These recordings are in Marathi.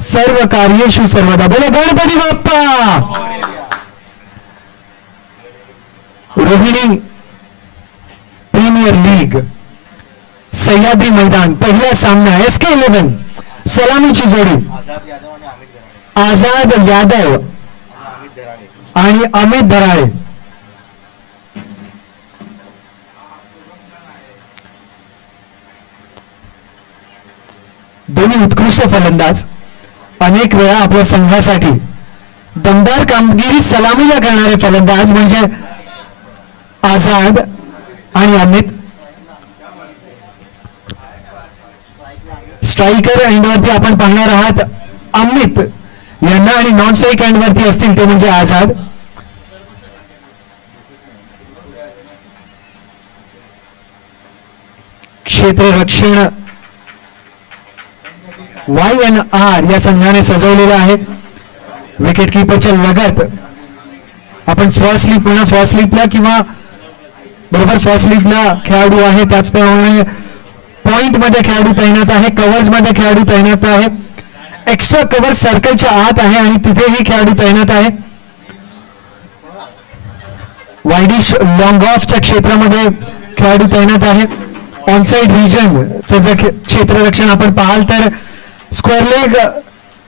सर्व कार्येषु सर्वदा. बोले गणपती बाप्पा. रोहिणी प्रीमियर लीग सह्याद्री मैदान पहिला सामना SK11 सलामीची जोडी आझाद यादव आणि अमित धराळे. दोन्ही उत्कृष्ट फलंदाज अनेक वेळा आपल्या संघासाठी दमदार कामगिरी सलामीला करणारे फलंदाज म्हणजे आझाद आणि अमित. स्ट्रायकर एंडवरती आपण पाहणार आहात अमित यांना आणि नॉन स्ट्राईक एंडवरती असतील ते म्हणजे आझाद. क्षेत्ररक्षण YNR या संघाने सजवलेलं आहे. विकेट किपरच्या लगत आपण फर्स्ट स्लिप पुन्हा फर्स्ट स्लिपला किंवा बरोबर फर्स्ट स्लिपला खेळाडू आहे त्याचप्रमाणे पॉइंट मध्ये खेळाडू तैनात आहे, कव्हर्स मध्ये खेळाडू तैनात आहे, एक्स्ट्रा कव्हर सर्कलच्या आत आहे आणि तिथेही खेळाडू तैनात आहे. वायडिश लॉंग ऑफच्या क्षेत्रामध्ये खेळाडू तैनात आहे. ऑनसाइड रिजनचं जर क्षेत्ररक्षण आपण पाहाल तर स्क्वेअर लेग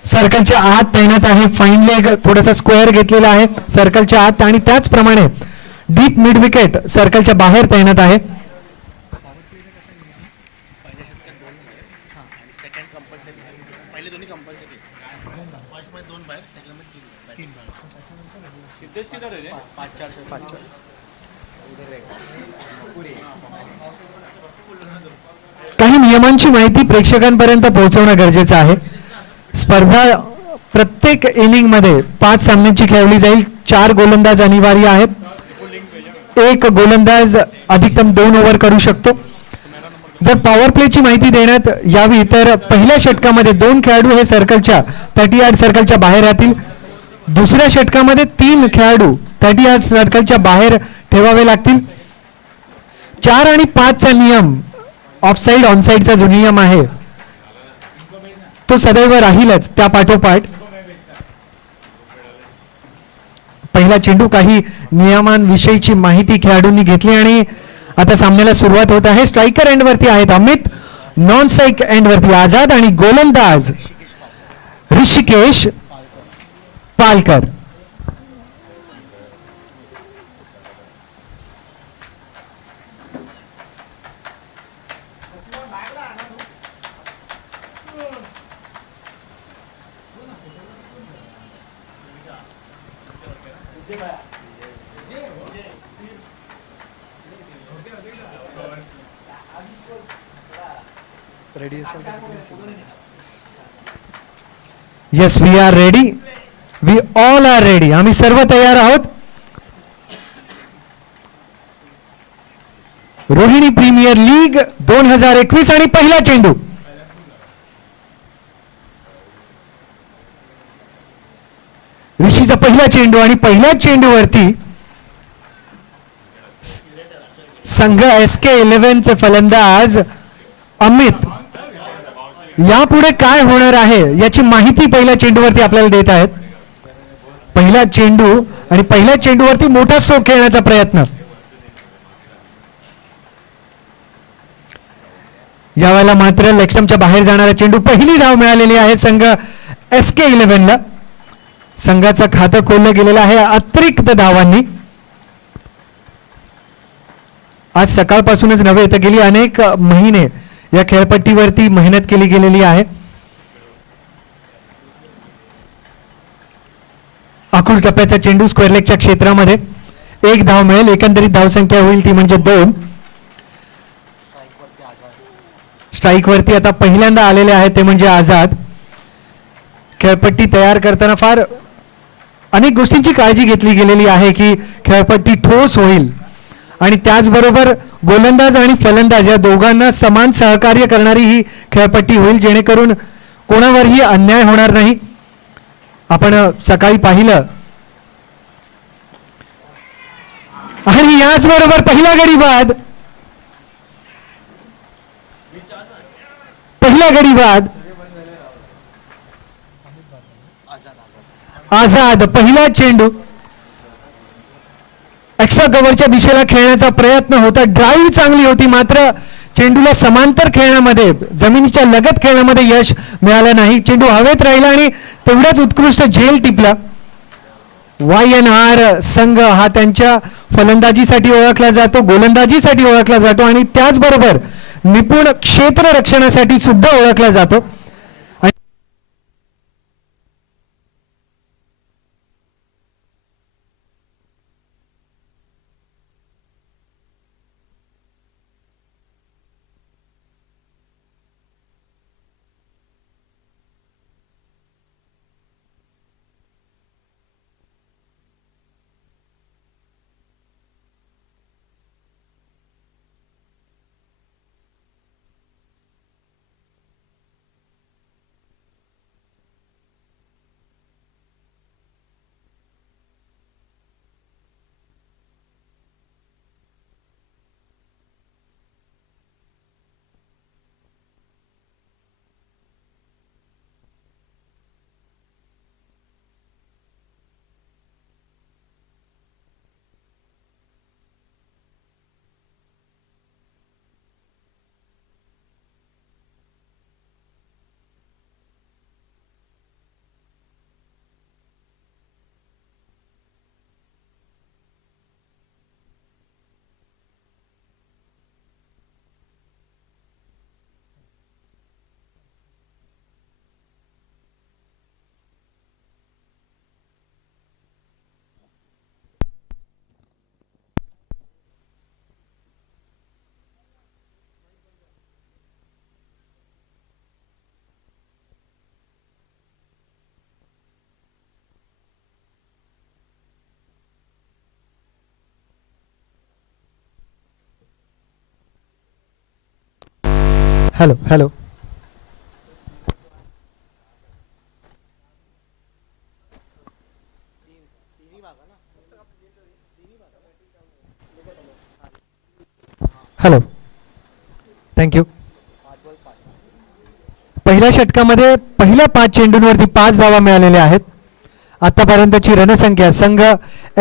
सर्कलच्या आत तैनात आहे, फाईन लेग थोडासा स्क्वेअर घेतलेला आहे सर्कलच्या आत आणि त्याचप्रमाणे डीप मिड विकेट सर्कलच्या बाहेर तैनात आहे. काही नियमांची माहिती प्रेक्षकांपर्यंत पोहोचवणं गरजेचं आहे. स्पर्धा प्रत्येक इनिंग मध्ये 5 सामन्यांची खेळली जाईल. 4 गोलंदाज अनिवार्य आहेत. एक गोलंदाज अधिकतम 2 ओव्हर करू शकतो. जर पॉवर प्लेची माहिती देण्यात यावी तर पहिल्या षटकामध्ये 2 खेळाडू हे सर्कलच्या 30 यार्ड सर्कलच्या बाहेर राहतील. दुसऱ्या षटकामध्ये 3 खेळाडू 30 यार्ड सर्कलच्या बाहेर ठेवावे लागतील. 4 आणि 5 चा नियम ऑफसाइड ऑनसाइडचा जो नियम आहे तो सदैव राहीलच. त्या पाठोपाठ पहिला चेंडू काही नियमांविषयीची माहिती खेळाडूंनी घेतली आणि आता सामन्याला सुरुवात होत आहे. स्ट्रायकर एंडवरती आहेत अमित, नॉन स्ट्राईक एंडवरती आझाद आणि गोलंदाज Rishikesh Palkar. Yes, we are ready. We all are ready. आम्ही सर्व तयार आहोत. रोहिणी प्रीमियर लीग 2021 आणि पहिला चेंडू ऋषीचा पहिला चेंडू आणि पहिल्या चेंडूवरती संघ SK11 चे फलंदाज अमित यापुढे काय होणार आहे याची माहिती पहिल्या चेंडूवरती आपल्याला देत आहेत. पहिला चेंडू आणि पहिल्या चेंडूवरती मोठा स्ट्रोक खेळण्याचा प्रयत्न. यावेळेला मात्र लेगस्टंपच्या बाहेर जाणारा चेंडू. पहिली धाव मिळालेली आहे संघ SK11 ला. संघाचं खातं खोललं गेलेलं आहे अतिरिक्त धावांनी. आज सकाळपासूनच नव्हे तर गेली अनेक महिने या खेळपट्टीवरती मेहनत केली गेलेली आहे. आखूड टप्प्याचा चेंडू स्क्वेअर लेगच्या क्षेत्रामध्ये 1 धाव मिळेल. एकंदरीत धावसंख्या होईल ती म्हणजे 2. स्ट्राईक वरती आता पहिल्यांदा आलेले आहेत ते म्हणजे आझाद. खेळपट्टी तयार करताना फार अनेक गोष्टींची काळजी घेतली गेलेली आहे की खेळपट्टी ठोस होईल आणि त्याचबरोबर गोलंदाज आणि फलंदाज या दोघांना समान सहकार्य करणारी ही खेळपट्टी होईल जेणेकरून कोणावरही अन्याय होणार नाही. आपण सकाळी पाहिलं आणि याचबरोबर पहिला गडी बाद आझाद पहिला चेंडू एक्स्ट्रा कव्हरच्या दिशेला खेळण्याचा प्रयत्न होता. ड्राईव्ह चांगली होती, मात्र चेंडूला समांतर खेळण्यामध्ये, जमिनीच्या लगत खेळण्यामध्ये यश मिळालं नाही. चेंडू हवेत राहिला आणि तेवढाच उत्कृष्ट झेल टिपला. YNR संघ हा त्यांच्या फलंदाजीसाठी ओळखला जातो, गोलंदाजीसाठी ओळखला जातो आणि त्याचबरोबर निपुण क्षेत्ररक्षणासाठी सुद्धा ओळखला जातो. Hello hello hello thank you. पहिल्या षटकामध्ये पहिल्या 5 चेंडूंवरती 5 धावा मिळालेल्या आहेत. आतापर्यंतची रणसंख्या संघ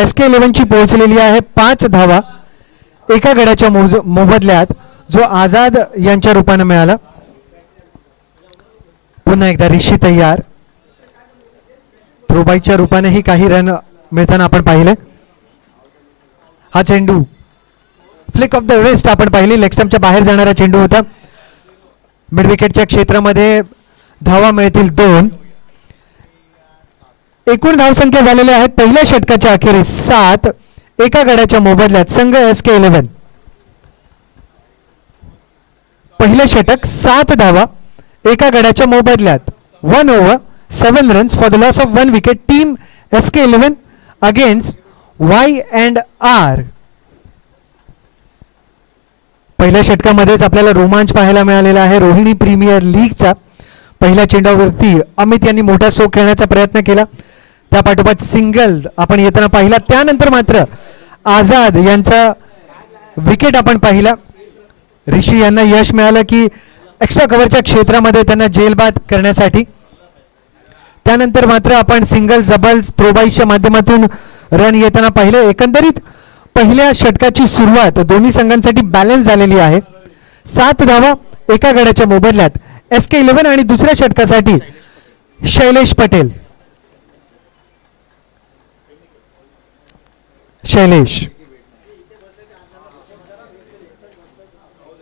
SK11 ची पोहोचलेली आहे 5 धावा एका गड्याच्या मोबदल्यात, जो आझाद यांच्या रूपाने मिळाला. पुन्हा एकदा ऋषी तयार, थ्रोबाईच्या रूपानेही काही रन मिळताना आपण पाहिले. हा चेंडू फ्लिक ऑफ द रिस्ट आपण पाहिली, लेग स्टंपच्या बाहेर जाणारा चेंडू होता. मिड विकेटच्या क्षेत्रामध्ये धावा मिळतील 2. एकूण धावसंख्या झालेल्या आहेत पहिल्या षटकाच्या अखेरीस 7 एका गड्याच्या मोबदल्यात. संघ SK11 पहिले षटक 7 धावा एका गड्याच्या मोबदल्यात. 1 over 7 runs for the loss of 1 wicket. Team SK11 against YNR. पहिल्या षटकामध्येच आपल्याला रोमांच पाहायला मिळालेला आहे रोहिणी प्रीमियर लीगचा. पहिल्या चेंडावरती अमित यांनी मोठा सो खेळण्याचा प्रयत्न केला, त्या पाठोपाठ सिंगल आपण येताना पाहिला. त्यानंतर मात्र आझाद यांचा विकेट आपण पाहिला. ऋषी यांना यश मिळालं की एक्स्ट्रा कव्हरच्या क्षेत्रामध्ये त्यांना जेलबाद करण्यासाठी. त्यानंतर मात्र आपण सिंगल, डबल्स, थ्रोबाईच्या माध्यमातून रन येताना पाहिले. एकंदरीत पहिल्या षटकाची सुरुवात दोन्ही संघांसाठी बॅलन्स झालेली आहे. 7 धावा एका गड्याच्या मोबदल्यात SK11 आणि दुसऱ्या षटकासाठी शैलेश पटेल. शैलेश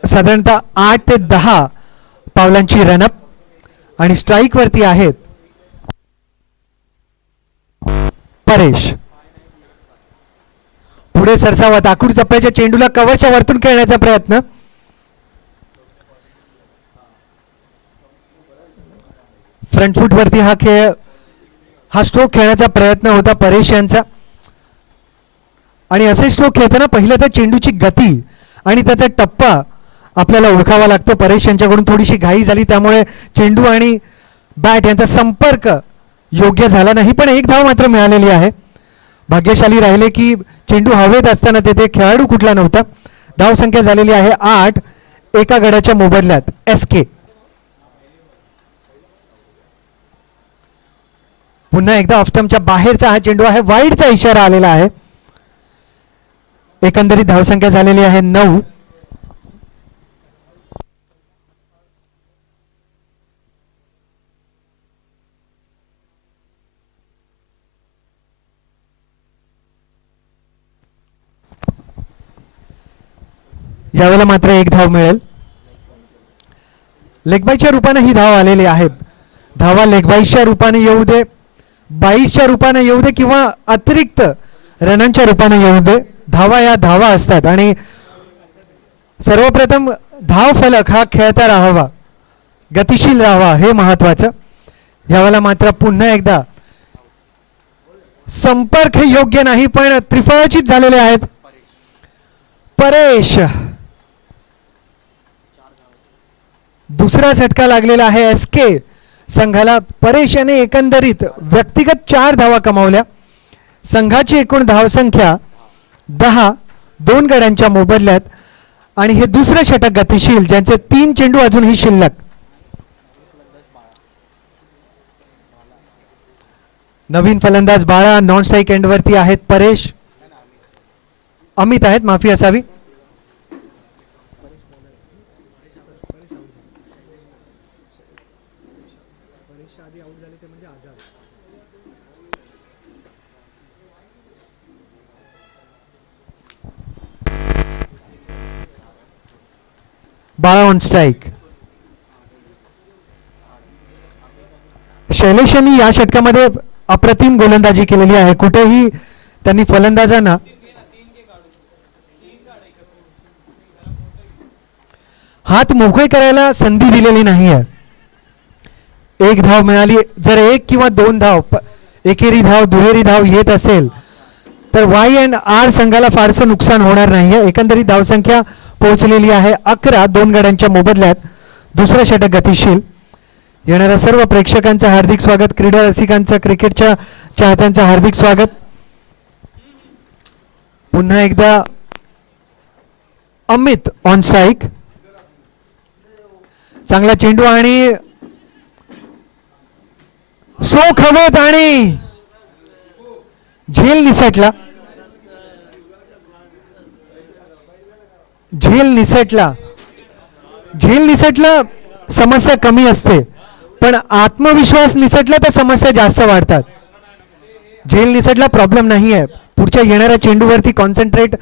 साधारणतः 8 ते 10 पावलांची रनअप आणि स्ट्राईक वरती आहेत परेश. पुढे सरसावत आखूड चप्प्याच्या चेंडूला कव्हरच्या वरतून खेळण्याचा प्रयत्न. फ्रंट फूट वरती हा स्ट्रोक खेळण्याचा प्रयत्न होता परेश यांचा. आणि असे स्ट्रोक खेळताना पहिल्या त्या चेंडूची गती आणि त्याचा टप्पा आपल्याला ओळखावा लागतो. परेश यांच्याकडून थोडीशी घाई झाली, त्यामुळे चेंडू आणि बॅट यांचा संपर्क योग्य झाला नाही, पण 1 धाव मात्र मिळालेली आहे. भाग्यशाली राहिले की चेंडू हवेत असताना तेथे खेळाडू कुठला नव्हता. धाव संख्या झालेली आहे 8 एका गड्याच्या मोबदल्यात SK. पुन्हा एकदा ऑफस्टंपच्या बाहेरचा हा चेंडू आहे, वाईडचा इशारा आलेला आहे. एकंदरीत धावसंख्या झालेली आहे 9. यावेळेला मात्र 1 धाव मिळेल. लेगबाईच्या रूपाने ही धाव आलेली आहे. धावा लेगबाईच्या रूपाने येऊ दे, 22च्या रूपाने येऊ दे किंवा अतिरिक्त रनांच्या रूपाने येऊ दे, धावा या धावा असतात. आणि सर्वप्रथम धाव फलक हा खेळता राहावा, गतिशील राहावा, हे महत्वाचं. यावेळेला मात्र पुन्हा एकदा संपर्क योग्य नाही, पण त्रिफळाचीत झालेले आहेत. परेश, दुसरा झटका लागलेला आहे एसके संघाला. परेश याने एकंदरीत व्यक्तिगत 4 धावा कमावल्या. संघाची एकूण धावसंख्या 10, 2 गड्यांच्या मोबदल्यात. आणि हे दुसरे षटक गतिशील, ज्यांचे 3 चेंडू अजूनही शिल्लक. नवीन फलंदाज बाळा, नॉन स्ट्राईक एंडवरती आहेत परेश, अमित आहेत, माफी असावी. बाळा ऑन स्ट्राईक. शैलेश यांनी या षटकामध्ये अप्रतिम गोलंदाजी केलेली आहे. कुठेही त्यांनी फलंदाजांना हात मोकळे करायला संधी दिलेली नाही आहे. 1 धाव मिळाली, जर 1 किंवा 2 धाव, एकेरी धाव, दुहेरी धाव येत असेल तर वाय अँड आर संघाला फारसं नुकसान होणार नाही आहे. एकंदरीत धावसंख्या पोहोचलेली आहे 11, 2 गड्यांच्या मोबदल्यात. दुसरं षटक गतिशील. येणाऱ्या सर्व प्रेक्षकांचं हार्दिक स्वागत, क्रीडा रसिकांचं, क्रिकेटच्या चाहत्यांचं हार्दिक स्वागत. पुन्हा एकदा अमित ऑन स्ट्राईक. चांगला चेंडू आणि सोख हवेत आणि झेल निसटला. झेल निसटला समस्या कमी असते, पण आत्मविश्वास निसटला तर समस्या जास्त वाढतात. झेल निसटला प्रॉब्लेम नाही आहे, पुढच्या येणाऱ्या चेंडूवरती कॉन्सन्ट्रेट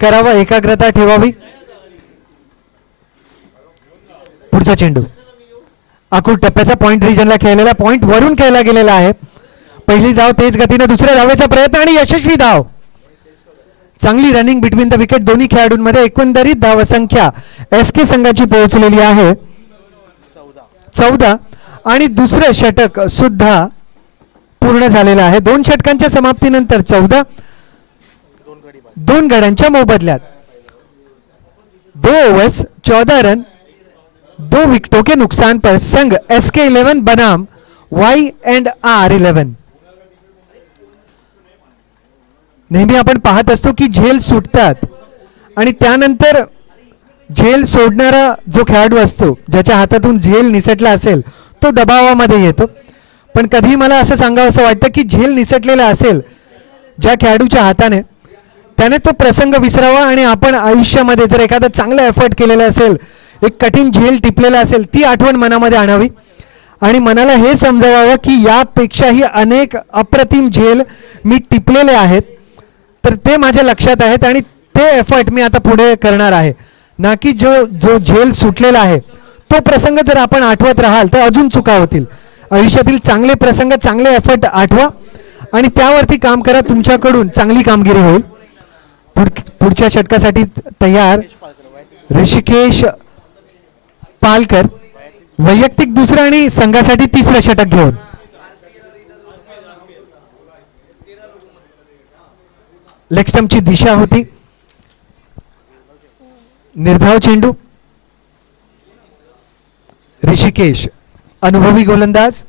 करावा, एकाग्रता ठेवावी. पुढचा चेंडू आकुर टप्प्याचा पॉइंट रिजनला खेळलेला, पॉइंट वरून खेळला गेलेला आहे. पहिली धाव तेज गतीने, दुसऱ्या धावेचा प्रयत्न आणि यशस्वी धाव. चांगली रनिंग बिटवीन द विकेट दोन्ही खेळाडूंमध्ये. एकंदरीत धावसंख्या एसके संघाची पोहोचलेली आहे 14. आणि दुसरं षटक सुद्धा पूर्ण झालेलं आहे. 2 षटकांच्या समाप्तीनंतर 14, 2 गड्यांच्या मोबदल्यात. 2 ओव्हर्स 14 रन, 2 विकेटों के नुकसान पर संघ एसके 11 बनाम वाई एंड आर 11. नेहमी आपण पाहत असतो की झेल सुटतात आणि त्यानंतर झेल सोडणारा जो खेळाडू असतो, ज्याच्या हातातून झेल निसटला असेल, तो दबावामध्ये येतो. पण कधी मला असं सांगावं असं वाटतं की झेल निसटलेला असेल ज्या खेळाडूच्या हाताने, त्याने तो प्रसंग विसरावा आणि आपण आयुष्यामध्ये जर एखादा चांगला एफर्ट केलेला असेल, एक कठीण झेल टिपलेला असेल, ती आठवण मनामध्ये आणावी आणि मनाला हे समजावावं की यापेक्षाही अनेक अप्रतिम झेल मी टिपलेले आहेत, तर ते माझ्या लक्षात आहेत आणि ते एफर्ट मी आता पुढे करणार आहे. ना की जो झेल सुटलेला आहे तो प्रसंग जर आपण आठवत राहाल तर अजून चुका होतील. आयुष्यातील चांगले प्रसंग, चांगले एफर्ट आठवा आणि त्यावरती काम करा, तुमच्याकडून चांगली कामगिरी होईल. पुढच्या षटकासाठी तयार ऋषिकेश पालकर, वैयक्तिक दुसरं आणि संघासाठी तिसरं षटक घेऊन. लेग स्टंपची दिशा होती, निर्धाव चेंडू. ऋषिकेश अनुभवी गोलंदाज.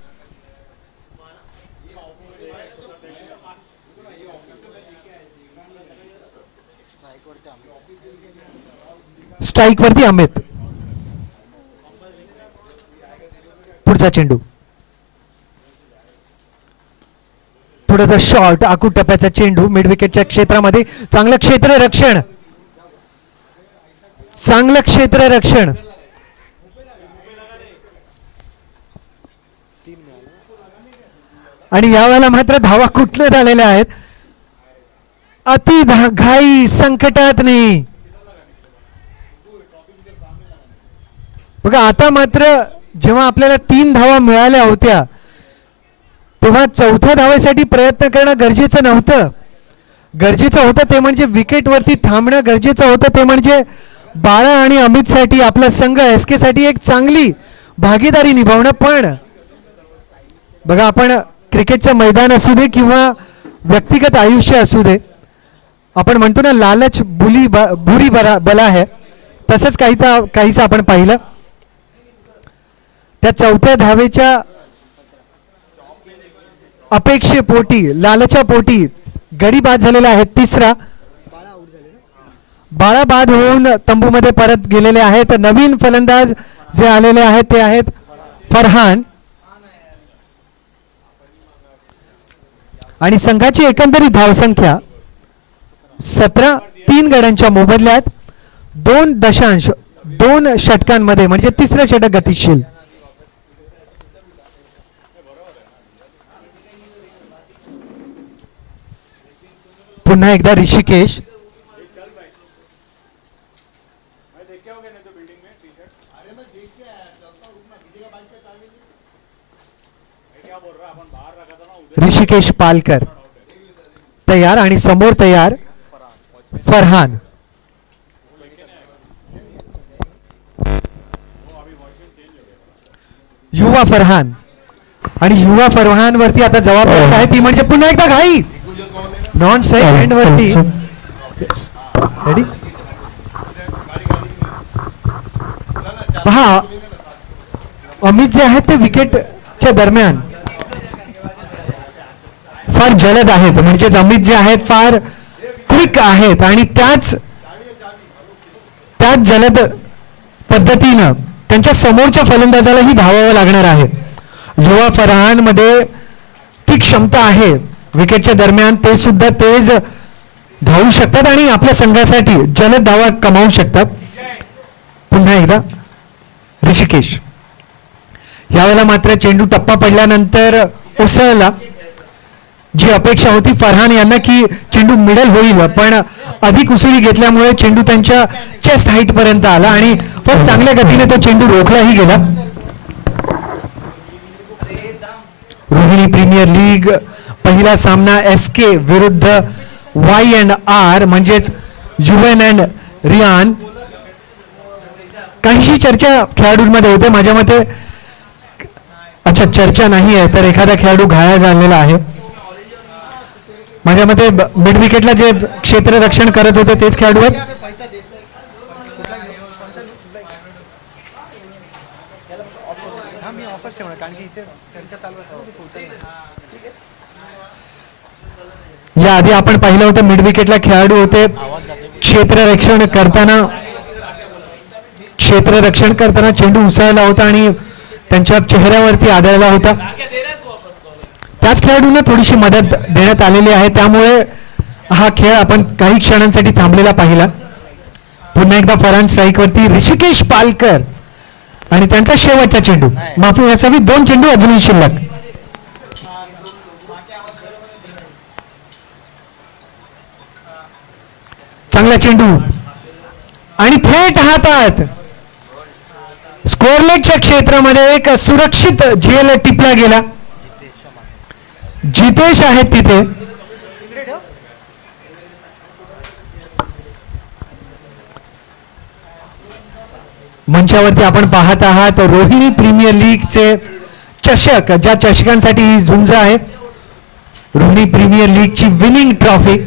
स्ट्राइक वरती अमित. पुढचा चेंडू थोडासा शॉर्ट आखूड टप्प्याचा चेंडू मिड विकेटच्या क्षेत्रामध्ये. चांगलं क्षेत्ररक्षण, चांगलं क्षेत्ररक्षण. आणि यावेळेला मात्र धावा कुठल्या झालेल्या आहेत. अति घाई संकटात नाही. बघा आता मात्र जेव्हा आपल्याला 3 धावा मिळाल्या होत्या तेव्हा चौथ्या धावेसाठी प्रयत्न करणं गरजेचं नव्हतं. गरजेचं होतं ते म्हणजे विकेटवरती थांबणं गरजेचं होतं. ते म्हणजे बाळा आणि अमितसाठी आपला संघ SK साठी एक चांगली भागीदारी निभावणं. पण बघा आपण क्रिकेटचं मैदान असू दे किंवा व्यक्तिगत आयुष्य असू दे, आपण म्हणतो ना लालच बुरी बला है, तसंच काहीच आपण पाहिलं. त्या चौथ्या धावेच्या अपेक्षेपोटी लालच्या पोटी गडी बाद झालेला आहे. तिसरा बाळा बाद होऊन तंबूमध्ये परत गेलेले आहेत. नवीन फलंदाज जे आलेले आहेत ते आहेत फरहान. आणि संघाची एकंदरीत धावसंख्या 17, 3 गड्यांच्या मोबदल्यात 2.2 षटकांमध्ये म्हणजे तिसरं षटक गतिशील. पुन्हा एकदा ऋषिकेश. ऋषिकेश पालकर तयार आणि समोर तयार फरहान. युवा फरहान. आणि युवा फरहान वरती आता जबाबदारी आहे ती म्हणजे पुन्हा एकदा घाई नॉन साइड हँड वरती. रेडी पहा अमित जे आहेत ते विकेटच्या दरम्यान फार जलद आहेत. म्हणजेच अमित जे आहेत फार क्विक आहेत आणि त्याच जलद पद्धतीनं त्यांच्या समोरच्या फलंदाजालाही धावावं लागणार आहे. युवा फरहान मध्ये ती क्षमता आहे विकेटच्या दरम्यान ते सुद्धा तेज धावू शकतात आणि आपल्या संघासाठी जलद धावा कमावू शकतात. पुन्हा एकदा ऋषिकेश. यावेळेला मात्र चेंडू टप्पा पडल्यानंतर उसळला. जी अपेक्षा होती फरहान यांना की चेंडू मिडल होईल, पण अधिक उसळी घेतल्यामुळे चेंडू त्यांच्या चेस्ट हाईट पर्यंत आला आणि खूप चांगल्या गतीने तो चेंडू रोखलाही गेला. रोहिणी प्रीमियर लीग पहिला सामना SK विरुद्ध Y&R म्हणजेच युवन अँड रियान. काहीशी चर्चा खेळाडूंमध्ये होते. माझ्या मते अच्छा चर्चा नाही आहे तर एखादा खेळाडू घायल झालेला आहे. माझ्या मते मिड विकेटला जे क्षेत्ररक्षण करत होते तेच खेळाडू आहेत. याआधी आपण पाहिलं होतं मिड विकेटला खेळाडू होते क्षेत्ररक्षण करताना चेंडू उसळला होता आणि त्यांच्या चेहऱ्यावरती आदळला होता. त्याच खेळाडूंना थोडीशी मदत देण्यात आलेली आहे त्यामुळे हा खेळ आपण काही क्षणांसाठी थांबलेला पाहिला. पुन्हा एकदा फरहान स्ट्राईकवरती ऋषिकेश पालकर आणि त्यांचा शेवटचा चेंडू. माफी असावी 2 चेंडू अजूनही शिल्लक. चांगला चेंडू आणि थेट हातात स्कोरलेगच्या क्षेत्रामध्ये एक सुरक्षित झेल टिपला गेला. जितेश आहेत तिथे. मंचावरती आपण पाहत आहात रोहिणी प्रीमियर लीगचे चषक, ज्या चषकांसाठी ही झुंज आहे. रोहिणी प्रीमियर लीगची विनिंग ट्रॉफी,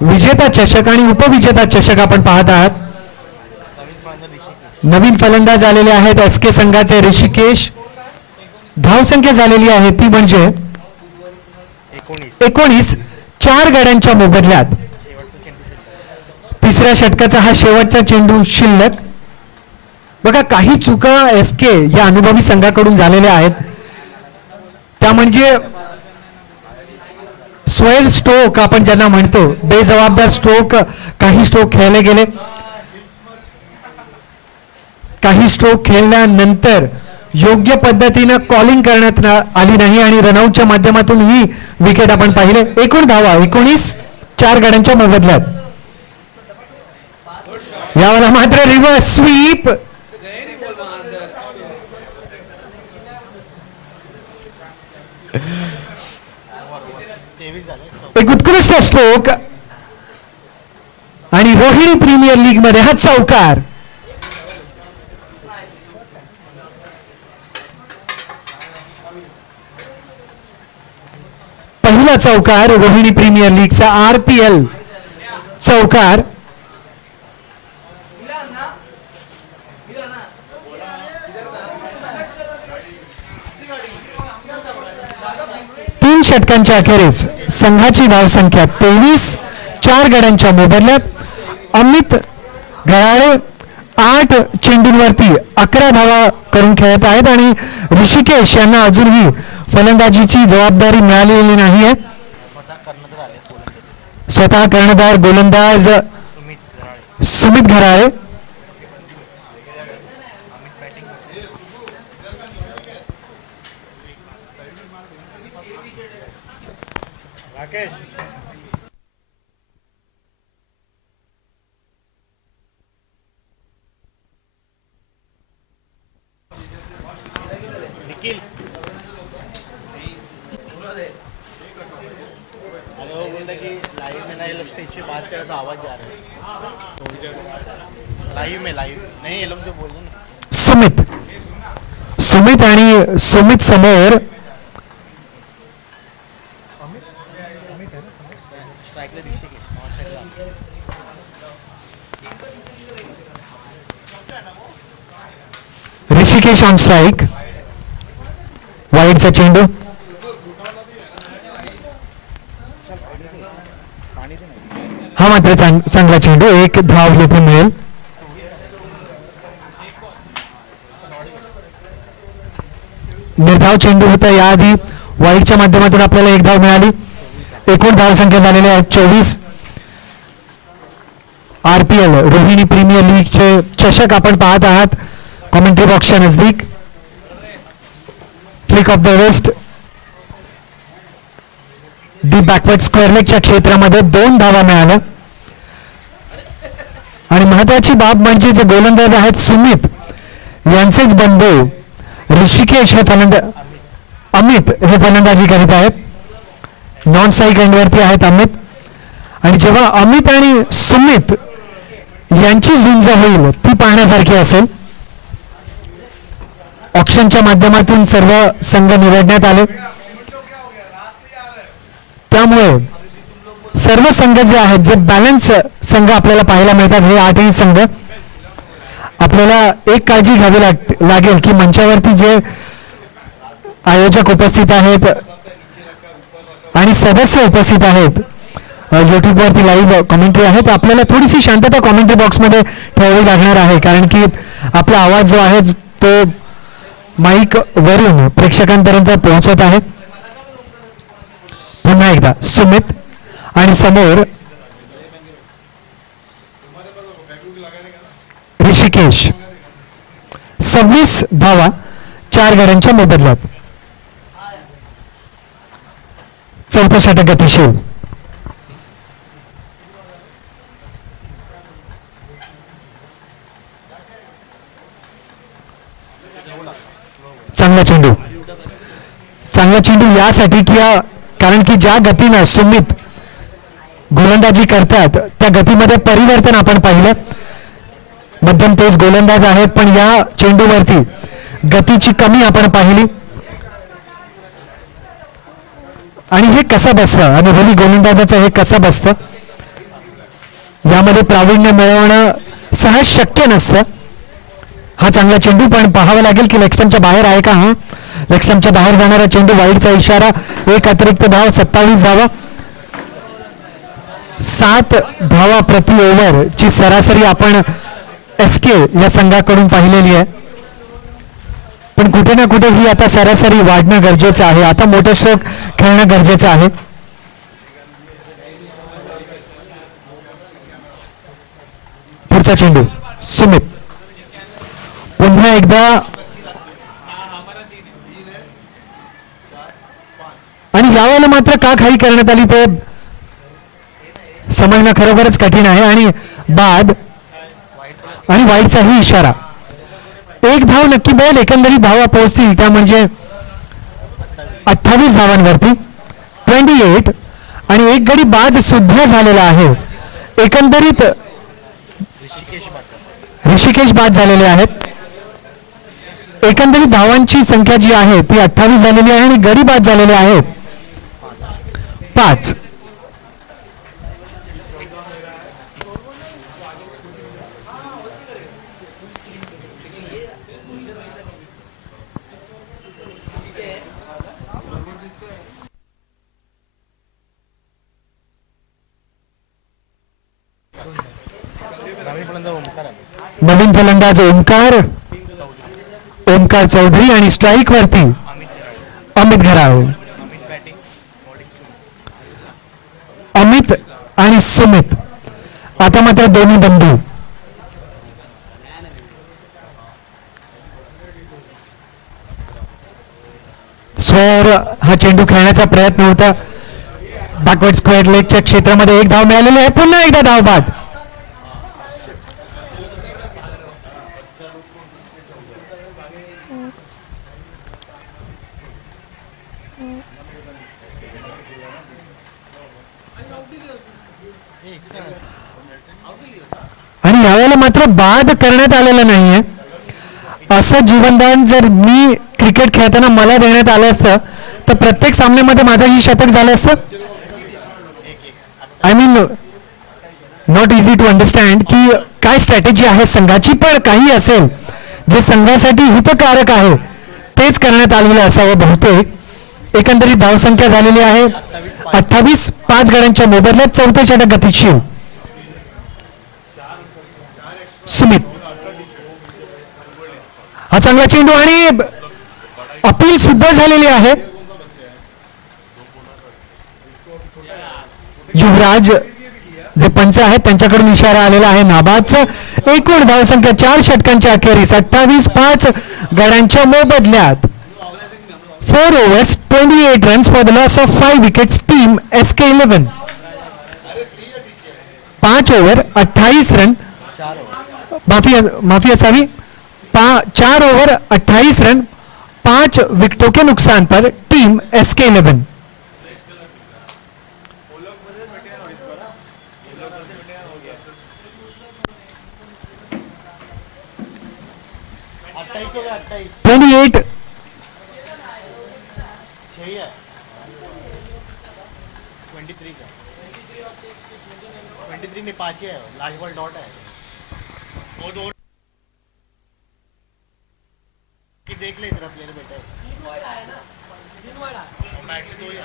विजेता चषक आणि उपविजेता चषक आपण पाहत आहात. नवीन फलंदाज आलेले आहेत SK संघाचे ऋषिकेश. धावसंख्या झालेली आहे ती म्हणजे 19, 4 गड्यांच्या मोबदल्यात. तिसऱ्या षटकाचा हा शेवटचा चेंडू शिल्लक. बघा काही चुका SK या अनुभवी संघाकडून झालेल्या आहेत. त्या म्हणजे स्वैर स्ट्रोक आपण ज्यांना म्हणतो, बेजबाबदार स्ट्रोक, काही स्ट्रोक खेळले गेले, काही स्ट्रोक खेळल्यानंतर योग्य पद्धतीनं कॉलिंग करण्यात आली नाही आणि रनआउटच्या माध्यमातून ही विकेट आपण पाहिले. एकूण धावा 19, 4 गड्यांच्या मोबदल्यात. यावेळेला मात्र रिव्हर्स स्वीप, एक उत्कृष्ट स्ट्रोक आणि रोहिणी प्रीमियर लीग मध्ये हा चौकार. पहिला चौकार रोहिणी प्रीमियर लीगचा RPL चौकार. तीन षटकांच्या अखेरीस संघाची धावसंख्या 23, 4 गड्यांच्या मोबदल्यात. अमित गयाळे 8 चेंडूंवरती 11 धावा करून खेळत आहेत आणि ऋषिकेश यांना अजूनही फलंदाजीची जबाबदारी मिळालेली नाहीये. स्वतः कर्णधार गोलंदाज सुमित घराळे. लाइव में नहीं, स्टेज पे बात करे तो आवाज जा रहा है. लाइव में नहीं, ये लोग जो बोल रहे हैं सुमित आणि सुमित समोर ऋषिकेश ऑन स्ट्राइक. वाईडचा चेंडू, हा मात्र चांगला चेंडू, एक धाव येथे मिळेल. निर्धाव चेंडू होता याआधी, वाईडच्या माध्यमातून आपल्याला एक धाव मिळाली. एकूण धावसंख्या झालेल्या आहेत 24. RPL रोहिणी प्रीमियर लीगचे चषक आपण पाहत आहात कॉमेंट्री बॉक्सच्या नजदीक. Flick off the waist, the backward square लेगच्या क्षेत्रामध्ये 2 धावा मिळाल्या. आणि महत्वाची बाब म्हणजे जे गोलंदाज आहेत सुमित यांचेच बंधू ऋषिकेश हे अमित हे फलंदाजी करीत आहेत. नॉन स्ट्राईक एंडवरती आहेत अमित. आणि जेव्हा अमित आणि सुमित यांची झुंज होईल ती पाहण्यासारखी असेल. ऑक्शनच्या माध्यमातून सर्व संघ निवडण्यात आले, त्यामुळे सर्व संघ जे आहेत, जे बॅलन्स संघ आपल्याला पाहायला मिळतात, हे 8ही संघ. आपल्याला एक काळजी घ्यावी लागेल की मंचावरती जे आयोजक उपस्थित आहेत आणि सदस्य उपस्थित आहेत, यूट्यूबवरती लाईव्ह कॉमेंट्री आहेत, आपल्याला थोडीशी शांतता कॉमेंट्री बॉक्समध्ये ठेवावी लागणार आहे. कारण की आपला आवाज जो आहे तो माईक वरून प्रेक्षकांपर्यंत पोहोचत आहे. पुन्हा एकदा सुमित आणि समोर ऋषिकेश. 26 धावा 4 गड्यांच्या मोबदल्यात. चौथा षटक गतिशील. चांगला चेंडू यासाठी की कारण की ज्या गतीनं सुमित गोलंदाजी करतात त्या गतीमध्ये परिवर्तन आपण पाहिलं. मध्यम तेज गोलंदाज आहेत, पण या चेंडूवरती गतीची कमी आपण पाहिली. आणि हे कसं बसतं, अनुभवी गोलंदाजाचं हे कसं बसतं, यामध्ये प्रावीण्य मिळवणं सहज शक्य नसतं. हा चांगला चेंडू, पण पाहावं लागेल की लेगस्टंपच्या बाहेर आहे का. हा लेगस्टंपच्या बाहेर जाणारा चेंडू, वाईडचा इशारा, एक अतिरिक्त धाव, 27 धावा. 7 धावा प्रति ओव्हर ची सरासरी आपण SK या संघाकडून पाहिलेली आहे. पण कुठे ना कुठे ही आता सरासरी वाढणं गरजेचं आहे. आता मोठे स्ट्रोक खेळणं गरजेचं आहे. पुढचा चेंडू सुमित. पुन्हा एकदा आणि यावेळेला मात्र का खाली करण्यात आली ते समजणं खरोखरच कठीण आहे. आणि बाद आणि वाईटचाही इशारा. एक धाव नक्की मिळेल. एकंदरीत धावा पोहोचतील त्या म्हणजे 28 धावांवरती 28. आणि एक गडी बाद सुद्धा झालेला आहे. एकंदरीत ऋषिकेश बाद झालेले आहेत. एकंदरीत धावांची संख्या जी आहे ती 28 झालेली आहे आणि गडी बाद झालेले आहेत 5. नवीन फलंदाज ओमकार चौधरी आणि स्ट्राईक वरती अमित घराळे. अमित आणि सुमित आता मात्र दोन्ही बंधू. स्क्वेअर हा चेंडू खेळण्याचा प्रयत्न होता. बॅकवर्ड स्क्वेअर लेगच्या क्षेत्रामध्ये एक धाव मिळालेली आहे. पुन्हा एकदा धाव बाद. आणि यावेळेला मात्र बाद करण्यात आलेलं नाहीये. असं जीवनदान जर मी क्रिकेट खेळताना मला देण्यात आलं असतं तर प्रत्येक सामन्यामध्ये माझंही शतक झालं असतं. I mean not easy to understand की काय स्ट्रॅटेजी आहे संघाची. पण काही असेल जे संघासाठी हितकारक आहे तेच करण्यात आलेलं असावं बहुतेक. एकंदरीत धावसंख्या झालेली आहे 28. 5 गड्यांच्या मोबदल्यात 44 षटक गतिशील. सुमित हा चांगला चेंडू आणि अपील सुद्धा झालेली आहे. युवराज जे पंच आहेत त्यांच्याकडून इशारा आलेला आहे नाबादचा. एकूण धावसंख्या 4 षटकांच्या अखेरीस 28. 5 गड्यांच्या मोबदल्यात 4 overs 28 runs for the loss of 5 wickets team SK11. 5 over 28 run माफी असावी 4 ओवर 28 रन 5 विकेटों के नुकसान पर टीम SK11. ट्वेंटी 23 में 5 है. लास्ट बॉल डॉट है. वो दो कि देख ले इधर प्लेयर बैठा है. मैच से 2 ही है.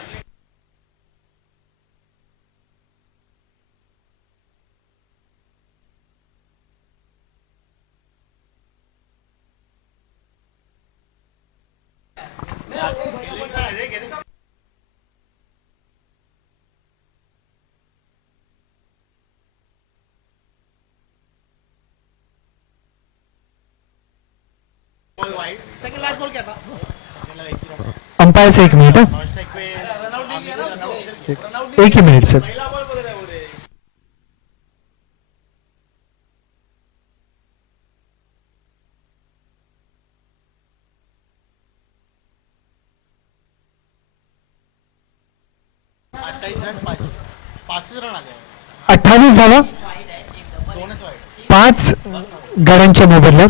सेकंड लास्ट बॉल क्या था? अंपायर से 1 मिनट. एक ही मिनट सर. रन आ गए. 28 झालं 5 गड्यांच्या मोबदल्यात.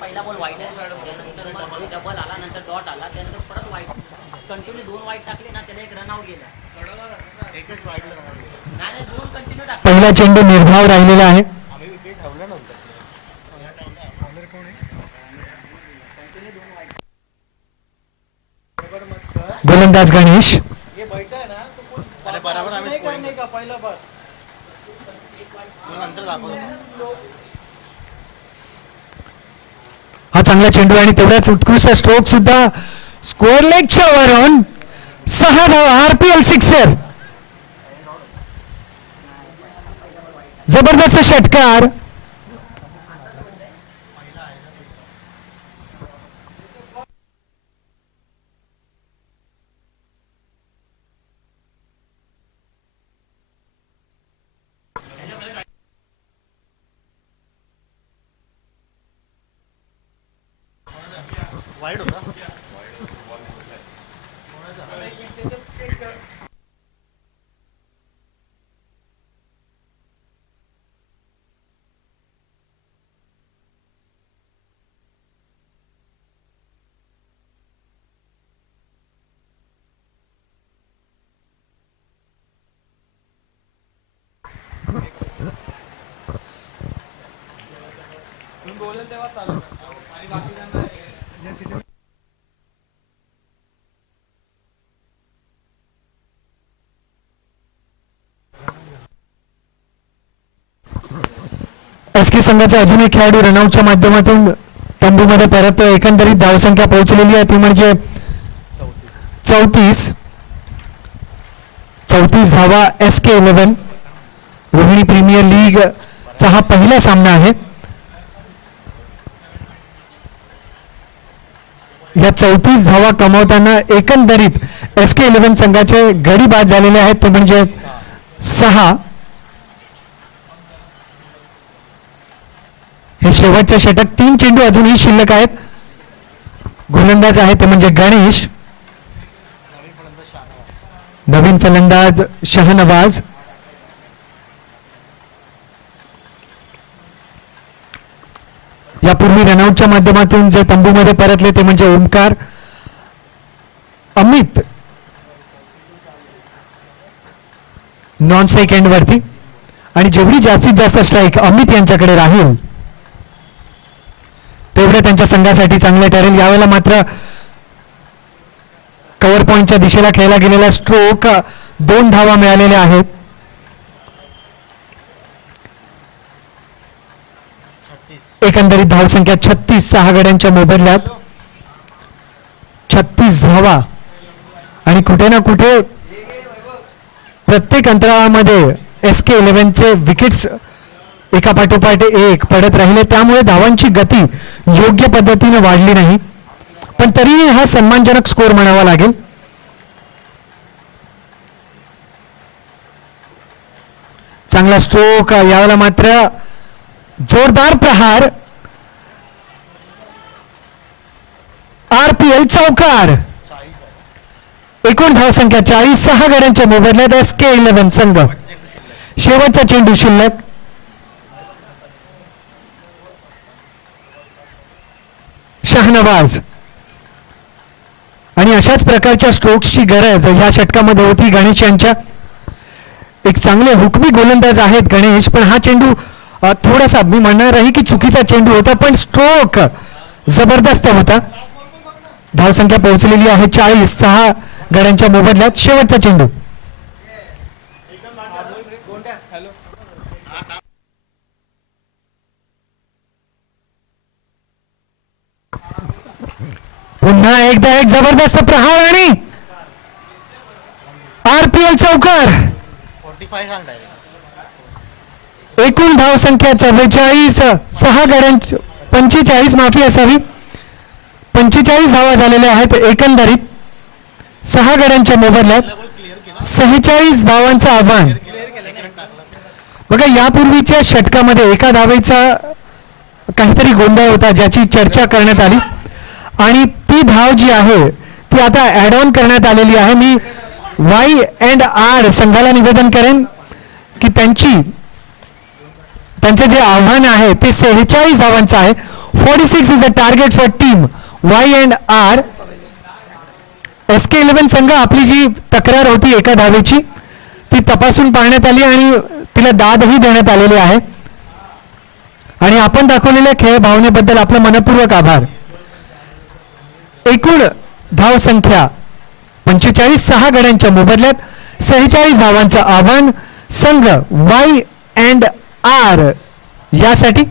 पहिला बॉल वाईट आहे त्यानंतर डबल आला नंतर डॉट आला त्यानंतर परत वाईट कंटिन्यू 2 वाईट टाकले ना त्याला 1 रन आउट गेला. एकच वाईट नाही 2 कंटिन्यू टाकले. पहिला चेंडू निर्धाव राहिलेला आहे. आम्ही विकेट ठेवलं नव्हतं. गोलंदाज गणेश अरे बराबर आम्ही करने का पहिला बार नंतर दाखवतो. हा चांगला चेंडू आणि तेवढ्याच उत्कृष्ट स्ट्रोक सुद्धा. स्कोअर लेगच्या वरून 6 धावा. RPL sixer. जबरदस्त षटकार. वाईड होता. एसके संघाचा अजून एक खेळाडू रनआउटच्या माध्यमातून तंबूमध्ये परततोय. एकंदरीत धावसंख्या पोहोचलेली आहे ती म्हणजे 34 धावा. SK11 रोहिणी प्रीमियर लीग चा हा पहिला सामना आहे. या 34 धावा कमावताना एकंदरीत SK11 संघाचे गडी बाद झालेले आहेत ते म्हणजे 6. हे शेवटचं षटक. 3 चेंडू अजूनही शिल्लक आहेत. गोलंदाज आहे ते म्हणजे गणेश. नवीन फलंदाज शहनवाज. यापूर्वी रनआउटच्या माध्यमातून जे तंबूमध्ये परतले ते म्हणजे Omkar. Amit non strike end वरती आणि जेवढी जास्तीत जास्त स्ट्राईक अमित यांच्याकडे राहील तेवढं त्यांच्या संघासाठी चांगलं ठरेल. यावेळेला मात्र कव्हर पॉइंटच्या दिशेला खेळला गेलेला स्ट्रोक 2 धावा मिळालेल्या आहेत. 36. एकंदरीत धावसंख्या 36. 6 गड्यांच्या मोबदल्यात 36 धावा आणि कुठे ना कुठे प्रत्येक अंतराळामध्ये SK11 चे विकेट्स एका पाठोपाठ एक पडत राहिले त्यामुळे धावांची गती योग्य पद्धतीने वाढली नाही. पण तरीही हा सन्मानजनक स्कोर म्हणावा लागेल. चांगला स्ट्रोक. यावेळेला मात्र जोरदार प्रहार. RPL चौकार. एकूण धावसंख्या 40. 6 गड्यांच्या मोबदल्यात SK11 संघ. शेवटचा चेंडू शिल्लक. शहनवाज आणि अशाच प्रकारच्या स्ट्रोक्सची गरज ह्या षटकामध्ये होती गणेश यांच्या. एक चांगले हुकमी गोलंदाज आहेत गणेश पण हा चेंडू थोडासा मी म्हणणार आहे की चुकीचा चेंडू होता पण स्ट्रोक जबरदस्त होता. धावसंख्या पोहोचलेली आहे 40. 6 गड्यांच्या मोबदल्यात शेवटचा चेंडू. पुन्हा एकदा एक जबरदस्त प्रहार आणि RPL चौकार. 45 सांग डायरेक्ट. एकूण धावसंख्या 44. 6 गड्यांची 45 माफी असावी 45 धावा झालेल्या आहेत एकंदरीत. 6 गड्यांच्या मोबदल्यात 46 धावांचं आव्हान. बघा यापूर्वीच्या षटकामध्ये एका धावेचा काहीतरी गोंधळ होता ज्याची चर्चा करण्यात आली आणि ती धाव जी आहे ती आता ऍड ऑन करण्यात आलेली आहे. मी Y&R संघाला निवेदन करेन की त्यांचे जे आव्हान आहे ते 46 धावांचं आहे. 46 is the target for team Y&R. SK11 संघ आपली जी तक्रार होती एका धावेची ती तपासून पाहण्यात आली आणि तिला दादही देण्यात आलेली आहे आणि आपण दाखवलेल्या खेळ भावनेबद्दल आपलं मनपूर्वक आभार. एकूण धावसंख्या 45. 6 गड्यांच्या मोबदल्यात 46 धावांचं आव्हान. संघ Y&R यासाठी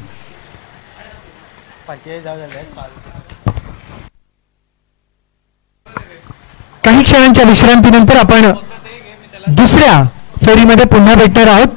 45 धाव झाले आहेत. काही क्षणांच्या विश्रांतीनंतर आपण दुसऱ्या फेरीमध्ये पुन्हा भेटणार आहोत.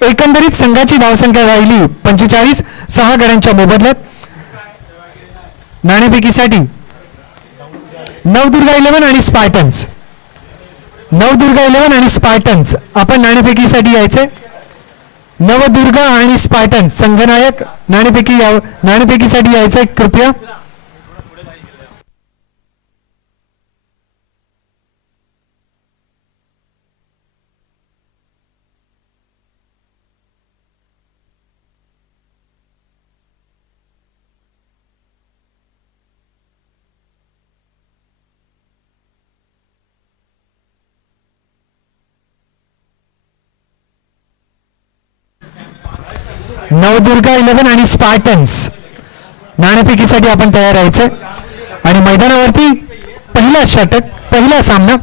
एकंदरीत संघाची धावसंख्या राहिली 45, 6 गड्यांच्या मोबदल्यात. नाणेफेकीसाठी नवदुर्गा 11 आणि स्पार्टन्स. नवदुर्गा 11 आणि स्पार्टन्स आपण नाणेफेकीसाठी यायचे. नवदुर्गा आणि स्पार्टन्स संघनायक नाणेफेकीसाठी यायचे कृपया. नवदुर्गा 11 आणि स्पार्टन्स नाणेफेकीसाठी आपण तयार राहायचं. आणि मैदानावरती पहिला सामना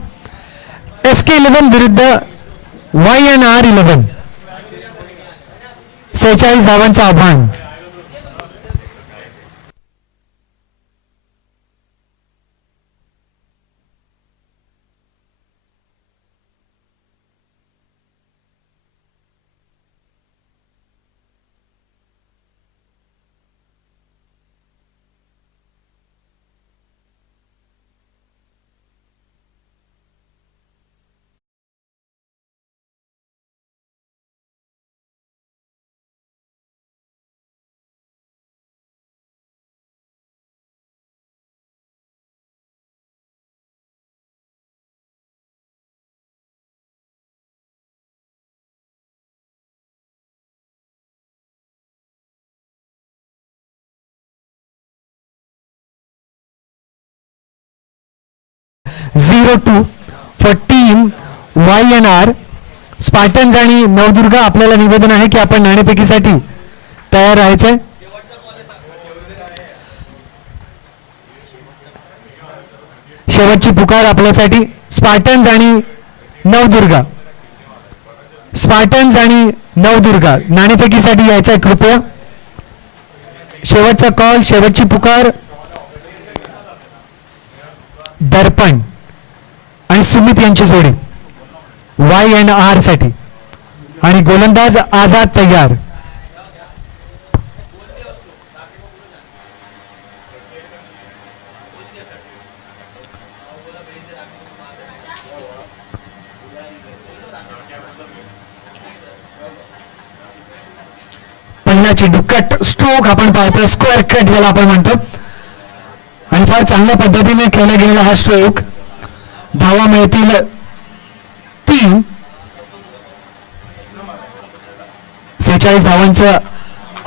SK 11 विरुद्ध YNR 11. 46 धावांचं आव्हान. Zero to four team YNR. Spartans आणि नवदुर्गा आपल्याला निवेदन आहे की आपण नाणेफेकीसाठी तयार राहायचंय. शेवटची पुकार आपल्यासाठी. स्पार्टन्स आणि नवदुर्गा. स्पार्टन्स आणि नवदुर्गा नाणेफेकीसाठी यायचंय कृपया. शेवटचा कॉल, शेवटची पुकार. दर्पण आणि सुमित यांची जोडी YNR साठी. आणि गोलंदाज आझाद तयार. पहिला चेंडू कट स्ट्रोक आपण पाहतो. स्क्वेअर कट ज्याला आपण म्हणतो. आणि फार चांगल्या पद्धतीने केला गेलेला हा स्ट्रोक. धावा मिळतील 3. 46 धावांचं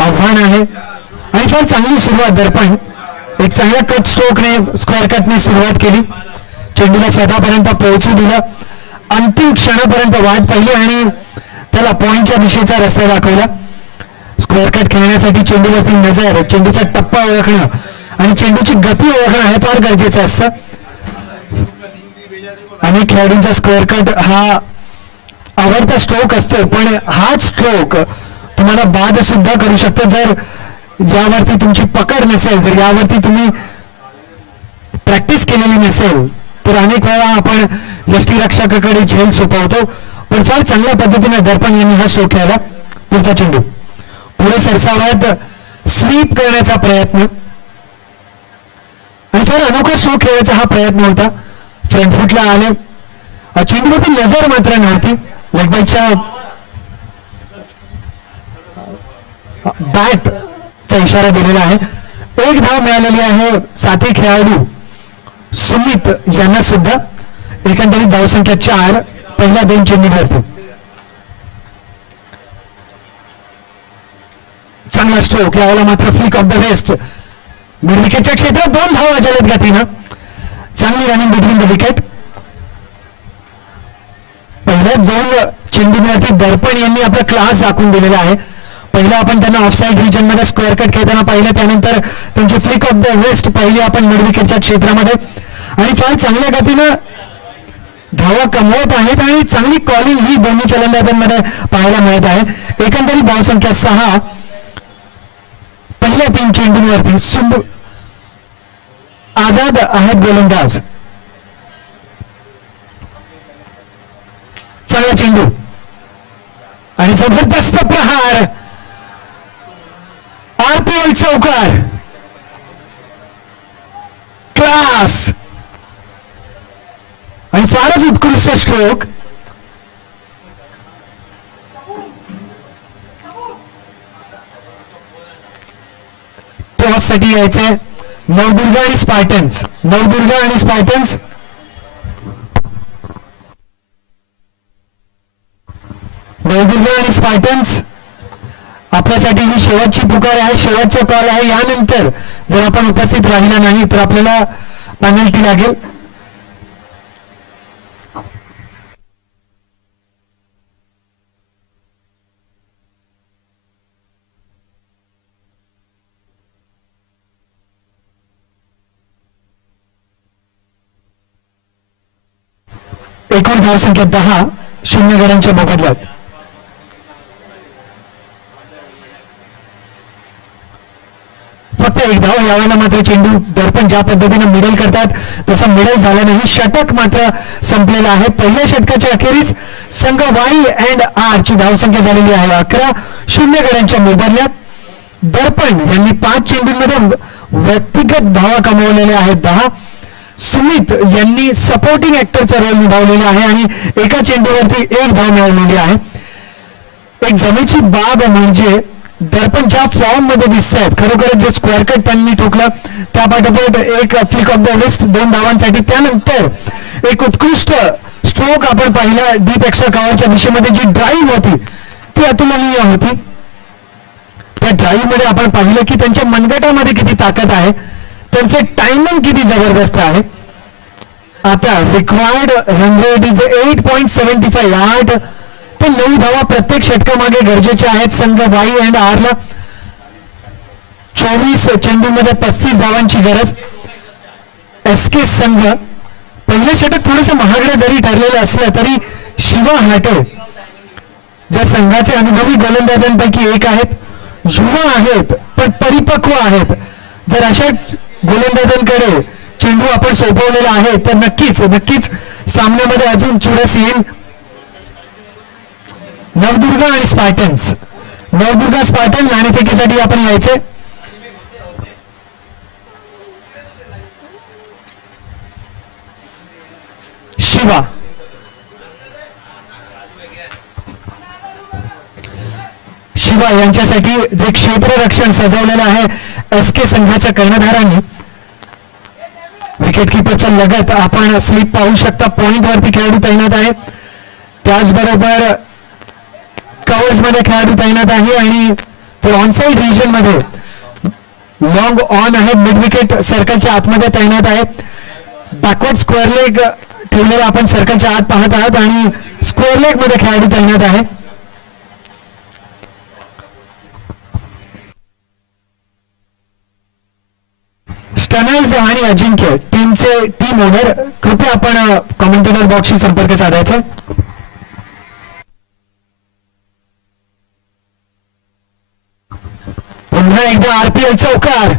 आव्हान आहे. आणि फार चांगली सुरुवात दर्पण. एक चांगल्या कट स्ट्रोकने स्क्वेअर कटने सुरुवात केली. चेंडूला स्वतःपर्यंत पोहोचू दिलं. अंतिम क्षणापर्यंत वाट पाहिली आणि त्याला पॉइंटच्या दिशेचा रस्ता दाखवला. स्क्वेअर कट खेळण्यासाठी चेंडूवरती नजर, चेंडूचा टप्पा ओळखणं आणि चेंडूची गती ओळखणं हे फार गरजेचं असतं. अनेक खेळाडूंचा स्क्वेअर कट हा आवडता स्ट्रोक असतो, पण हाच स्ट्रोक तुम्हाला बाद सुद्धा करू शकतो जर यावरती तुमची पकड नसेल, जर यावरती तुम्ही प्रॅक्टिस केलेली नसेल. तर अनेक वेळा आपण यष्टीरक्षकाकडे झेल सोपवतो. पण फार चांगल्या पद्धतीने दर्पण यांनी हा स्ट्रोक खेळला. पुढचा चेंडू पुढे सरसावत स्वीप करण्याचा प्रयत्न आणि फार अनोखा स्ट्रोक खेळायचा हा प्रयत्न होता. फ्रंट फुटला आले. चेंडूवरती नजर मात्र नव्हती. लेगबाईच्या बॅटचा इशारा दिलेला आहे. एक धाव मिळालेली आहे साथी खेळाडू सुमित यांना सुद्धा. एकंदरीत धावसंख्या 4 पहिल्या 2 चेंडूवरती. चांगला स्ट्रोक. यावेळेला मात्र flick off the waist. Mid विकेटच्या क्षेत्रात 2 धावा जलद गतीनं. चांगली रनिंग बिटवीन द विकेट. पहिल्या 2 चेंडूंवरती दर्पण यांनी आपला क्लास दाखवून दिलेला आहे. पहिला आपण त्यांना ऑफसाईड रिजन मध्ये स्क्वेअर कट खेळताना पाहिलं, त्यानंतर त्यांची फ्लिक ऑफ द वेस्ट पाहिली आपण मिड विकेटच्या क्षेत्रामध्ये. आणि फार चांगल्या गतीनं धावा कमवत आहेत आणि चांगली कॉलिंग ही दोन्ही फलंदाजांमध्ये पाहायला मिळत आहे. एकंदरीत धावसंख्या 6 पहिल्या 3 चेंडूंवरती. आझाद आहेत गोलंदाज. चांगला चेंडू आणि जबरदस्त प्रहार, RPL चौकार, क्लास आणि फारच उत्कृष्ट स्ट्रोक. टॉस साठी यायचंय नवदुर्गा आणि स्पार्टन्स. नवदुर्गा आणि स्पार्टन्स नवदुर्गा आणि स्पार्टन्स आपल्यासाठी ही शेवटची पुकार आहे, शेवटचा कॉल आहे. यानंतर जर आपण उपस्थित राहिला नाही तर आपल्याला पेनल्टी लागेल. एकूण धावसंख्या 10, 0 गड्यांच्या मोबदल्यात. फक्त एक धाव. यावेळेला मात्र चेंडू दर्पण ज्या पद्धतीने मिडल करतात तसं मिडल झालं नाही. षटक मात्र संपलेलं आहे. पहिल्या षटकाच्या अखेरीस संघ वाई अँड आर ची धावसंख्या झालेली आहे 11, 0 गड्यांच्या मोबदल्यात. दर्पण यांनी 5 चेंडूंमध्ये व्यक्तिगत धावा कमवलेल्या आहेत 10. सुमित यांनी सपोर्टिंग ऍक्टरचा रोल निभावलेला आहे आणि एका चेंडूवरती 1 धाव मिळवलेली आहे. एक जमेची बाब म्हणजे दर्पण ज्या फॉर्म मध्ये दिसत आहेत, खरोखरच जे स्क्वेअर कट त्यांनी ठोकलं त्यापाठोपाठ एक फ्लिक ऑफ द रिस्ट 2 धावांसाठी. त्यानंतर एक उत्कृष्ट स्ट्रोक आपण पाहिला डीप एक्स्ट्रा कव्हरच्या दिशेमध्ये. जी ड्राईव्ह होती ती अतुलनीय होती. त्या ड्राईव्ह मध्ये आपण पाहिलं की त्यांच्या मनगटामध्ये किती ताकद आहे, त्यांचे टायमिंग किती जबरदस्त आहे. आता रिक्वायर्ड रन रेट इज 8.75. 8 ते 9 धावा प्रत्येक षटकामागे गरजेच्या आहेत. संघ वाई अँड आरला 24 चेंडूमध्ये 35 धावांची गरज. SK संघ पहिलं षटक थोडंसं महागडं जरी ठरलेलं असलं तरी शिवा हाटे ज्या संघाचे अनुभवी गोलंदाजांपैकी एक आहेत, युवा आहेत पण परिपक्व आहेत. जर अशा गोलंदाजांकडे चेंडू आपण सोपवलेला आहे तर नक्कीच सामन्यामध्ये अजून चुरस येईल. नवदुर्गा आणि स्पार्टन्स. नवदुर्गा स्पार्टन नाणेफेकीसाठी आपण यायचे. शिवा शिवा यांच्यासाठी जे क्षेत्ररक्षण सजवलेलं आहे SK संघाच्या कर्णधारांनी. विकेट किपरच्या लगत आपण स्लिप पाहू शकता. पॉइंट वरती खेळाडू तैनात आहे, त्याचबरोबर कव्हर्स मध्ये खेळाडू तैनात आहे आणि जो ऑनसाइड रिजन मध्ये लॉंग ऑन आहे, मिड विकेट सर्कलच्या आतमध्ये तैनात आहे. बॅकवर्ड स्क्वेअर लेग ठेवलेला आपण सर्कलच्या आत पाहत आहात आणि स्क्वेअर लेग मध्ये खेळाडू तैनात आहे. स्टनाइज आणि अजिंक्य टीम ओनर कृपया आपण कॉमेंटेटर बॉक्सशी संपर्क साधायचा. पुन्हा एकदा RPL चौकार.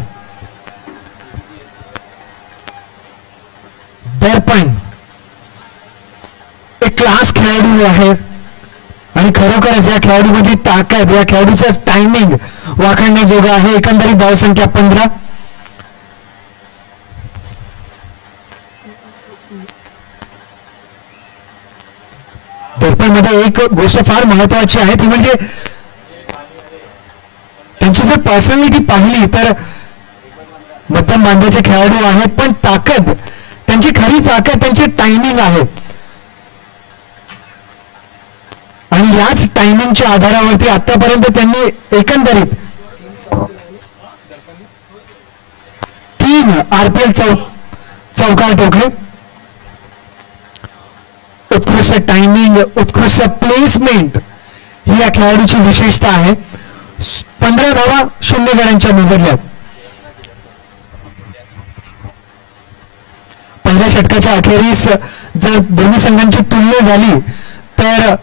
दर्पण एक क्लास खेळाडू आहे आणि खरोखरच या खेळाडूमध्ये ताकद, या खेळाडूचं टायमिंग वाखाणण्याजोगं आहे. एकंदरीत धावसंख्या 15. दर्पण मध्ये एक गोष्ट फार महत्वाची आहे ती म्हणजे त्यांची जर पर्सनॅलिटी पाहिली तर मध्यम बांधाचे खेळाडू आहेत पण ताकद, त्यांची खरी ताकद त्यांचे टायमिंग आहे आणि याच टायमिंगच्या आधारावरती आतापर्यंत त्यांनी एकंदरीत 3 RPL चौकार ठोकले. उत्कृष्ट टायमिंग, उत्कृष्ट प्लेसमेंट ही या खेळाडूची विशेषता आहे. 15 धावा 0 गड्यांच्या मोबदल्यात. पहिल्या षटकाच्या अखेरीस जर दोन्ही संघांची तुलना झाली तर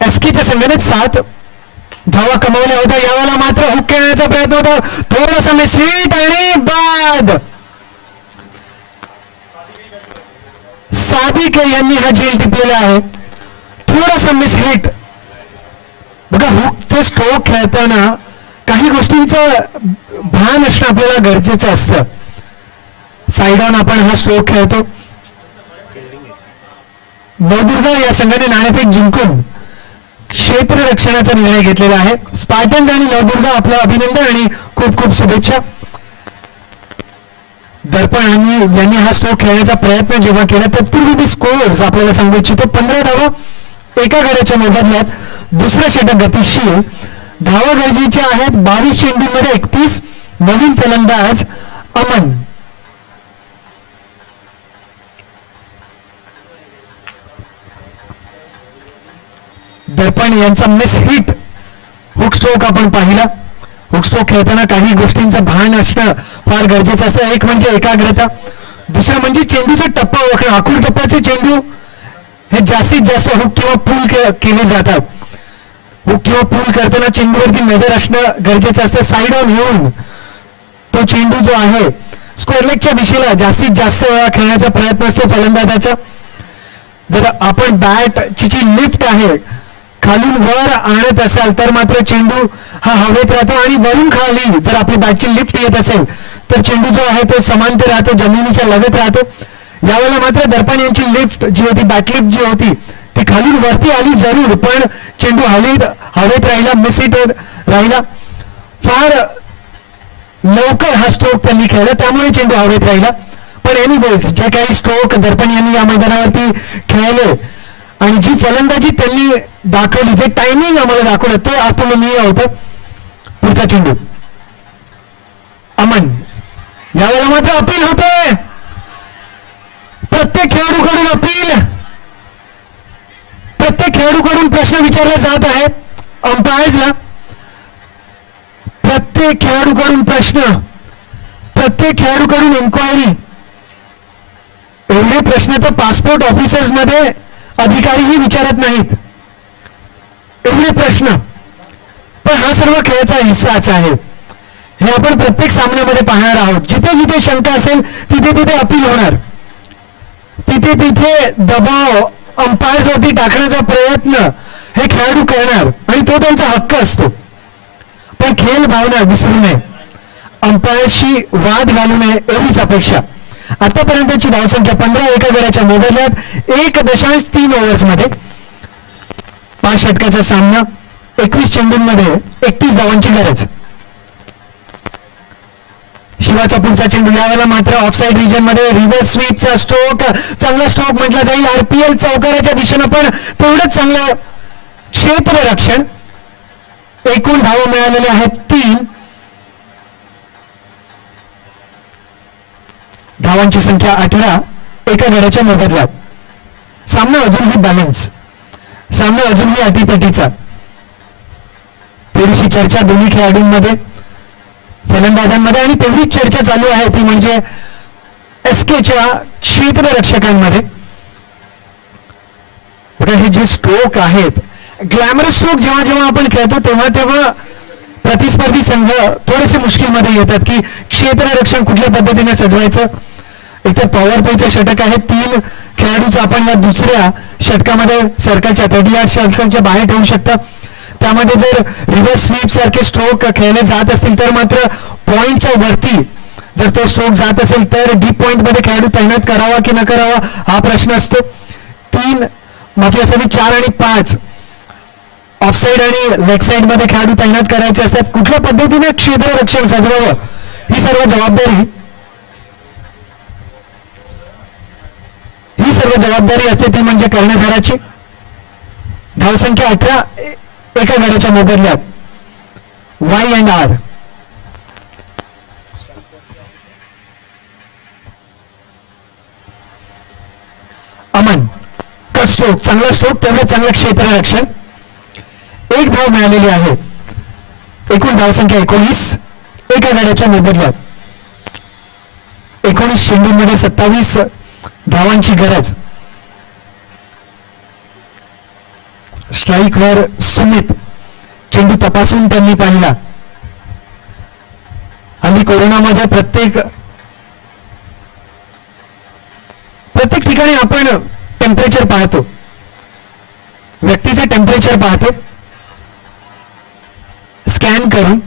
SKच्या संघाने 7 धावा कमावल्या होत्या. यावेळेला मात्र हुक खेळण्याचा प्रयत्न होता, थोडासा मिसहिट आणि बाद. सादिक यांनी हा झेल टिपलेला आहे. थोडासा मिसहिट बघा, हुकचे स्ट्रोक खेळताना काही गोष्टींचं भान असणं आपल्याला गरजेचं असतं. साइड ऑन आपण हा स्ट्रोक खेळतो. नवदुर्गा या संघाने नाणेफेक जिंकून क्षेत्ररक्षणाचा निर्णय घेतलेला आहे. स्पार्टन्स आणि नवदुर्गा आपलं अभिनंदन आणि खूप खूप शुभेच्छा. दर्पण यांनी हा स्ट्रोक खेळण्याचा प्रयत्न जेव्हा केला तत्पूर्वी मी स्कोअर्स आपल्याला सांगू इच्छितो. 15 धावा एका गड्याच्या मोबदल्यात. दुसरं षटक गतिशील. धावा गरजेच्या आहेत 22 चेंडूंमध्ये 31. नवीन फलंदाज अमन. दर्पण यांचा मिस हिट हुक स्ट्रोक आपण पाहिला. हुक स्ट्रोक खेळताना काही गोष्टींचं भान असणं फार गरजेचं असतं. एक म्हणजे एकाग्रता, दुसरं म्हणजे चेंडूचा टप्पा ओळखणं. आखूड टप्प्याचे चेंडू हे जास्तीत जास्त हुक किंवा पूल केले जातात. हुक किंवा पूल करताना चेंडूवरती नजर असणं गरजेचं असतं. साइड ऑन येऊन तो चेंडू जो आहे स्क्वेअर लेगच्या दिशेला जास्तीत जास्त वेळा खेळण्याचा प्रयत्न असतो फलंदाजाचा. जर आपण बॅटची जी लिफ्ट आहे खालून वर आणत असाल तर मात्र चेंडू हा हवेत राहतो आणि वरून खाली जर आपली बॅटची लिफ्ट येत असेल तर चेंडू जो आहे तो समांतर राहतो, जमिनीच्या लगत राहतो. यावेळेला मात्र दर्पण यांची लिफ्ट जी होती, बॅट लिफ्ट जी होती ती खालून वरती आली जरूर, पण चेंडू हवेत राहिला, मिस हिट राहिला. फार लवकर हा स्ट्रोक त्यांनी खेळला त्यामुळे चेंडू हवेत राहिला. पण एनिवेज जे काही स्ट्रोक दर्पण यांनी या मैदानावरती खेळले आणि जी फलंदाजी त्यांनी दाखवली, जे टायमिंग आम्हाला दाखवलं ते अतुलनीय होतं. पुढचा चेंडू अमन. यावेळेला मात्र अपील होते. प्रत्येक खेळाडूकडून अपील, प्रत्येक खेळाडूकडून प्रश्न विचारला जात आहे अंपायर्सला. प्रत्येक खेळाडूकडून प्रश्न, प्रत्येक खेळाडूकडून इन्क्वायरी. एवढे प्रश्न तर पासपोर्ट ऑफिसर्स मध्ये अधिकारीही विचारत नाहीत, एवढे प्रश्न. पण हा सर्व खेळाचा हिस्साच आहे. हे आपण प्रत्येक सामन्यामध्ये पाहणार आहोत. जिथे जिथे शंका असेल तिथे तिथे अपील होणार, तिथे तिथे दबाव अंपायर्स वरती टाकण्याचा प्रयत्न हे खेळाडू करणार आणि तो त्यांचा हक्क असतो. पण खेळ भावना विसरू नये, अंपायर्सशी वाद घालू नये एवढीच अपेक्षा. आतापर्यंतची धावसंख्या 15 एका गड्याच्या मोबदल्यात 1.3 ओव्हर्समध्ये 5 षटकाचा सामना. 21 चेंडूंमध्ये 31 धावांची गरज. शिवाचा पुढचा चेंडू. यावेळेला मात्र ऑफसाईड रिजन मध्ये रिव्हर्स स्वीपचा स्ट्रोक, चांगला स्ट्रोक म्हटला जाईल. आरपीएल चौकाराच्या दिशेनं पण तेवढंच चांगलं क्षेत्ररक्षण. एकूण धावा मिळालेल्या आहेत 3. धावांची संख्या 18 एका गड्याच्या मोबदल्यात. सामना अजूनही बॅलन्स, सामना अजूनही अटीतटीचा. थोडीशी चर्चा दोन्ही खेळाडूंमध्ये, फलंदाजांमध्ये आणि तेवढीच चर्चा चालू आहे ती म्हणजे एसकेच्या क्षेत्ररक्षकांमध्ये. हे जे स्ट्रोक आहेत, ग्लॅमरस स्ट्रोक जेव्हा जेव्हा आपण खेळतो तेव्हा तेव्हा प्रतिस्पर्धी संघ थोडेसे मुश्किलमध्ये येतात की क्षेत्ररक्षण कुठल्या पद्धतीने सजवायचं. एकतर पॉवर प्लेचं षटक आहे, 3 खेळाडूच आपण या दुसऱ्या षटकामध्ये सर्कलच्या 30 षटकांच्या बाहेर ठेवू शकता. त्यामध्ये जर रिव्हर्स स्वीप सारखे स्ट्रोक खेळले जात असतील तर मात्र पॉइंटच्या वरती जर तो स्ट्रोक जात असेल तर डीप पॉइंट मध्ये खेळाडू तैनात करावा की न करावा हा प्रश्न असतो. 3 माफी असावी 4 आणि 5 ऑफसाईड आणि लेग साईड मध्ये खेळाडू तैनात करायचे असतात. कुठल्या पद्धतीने क्षेत्ररक्षण सजवावं ही सर्व जबाबदारी असते ती म्हणजे कर्णधाराची. धावसंख्या 18 एका गड्याच्या मोबदल्यात. Y&R. अमन कट स्ट्रोक, चांगला स्ट्रोक, तेवढं चांगलं क्षेत्ररक्षण. 1 धाव मिळालेली आहे. एकूण धावसंख्या 19 एका गड्याच्या मोबदल्यात. 19 चेंडूंमध्ये 27 धावांची गरज. स्ट्राईकवर सुमित. चेंडू तपासून त्यांनी पाहिला. हल्ली कोरोनामध्ये प्रत्येक ठिकाणी आपण टेम्परेचर पाहतो, व्यक्तीचे टेम्परेचर पाहतो. स्कॅन करून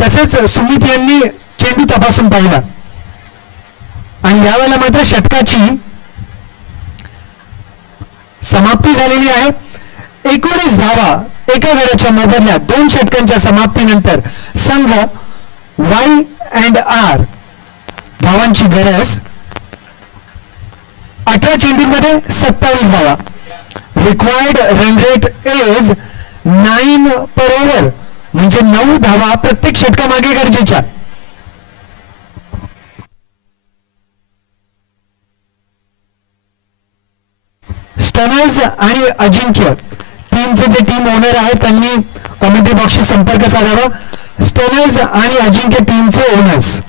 तसेच सुमित यांनी चेंडू तपासून पाहिला आणि यावेळेला मात्र षटकाची समाप्ती झालेली आहे. 19 धावा एका गड्याच्या मोबदल्यात 2 षटकांच्या समाप्तीनंतर संघ Y&R धावांची गरज 18 चेंडूंमध्ये 27 धावा. Required run rate is 9 per over म्हणजे 9 धावा प्रत्येक षटकामागे गरजेच्या. स्टनर्स आणि अजिंक्य टीमचे जे टीम ओनर आहेत त्यांनी कॉमेंट्री बॉक्सशी संपर्क साधावा. स्टनर्स आणि अजिंक्य टीमचे ओनर्स.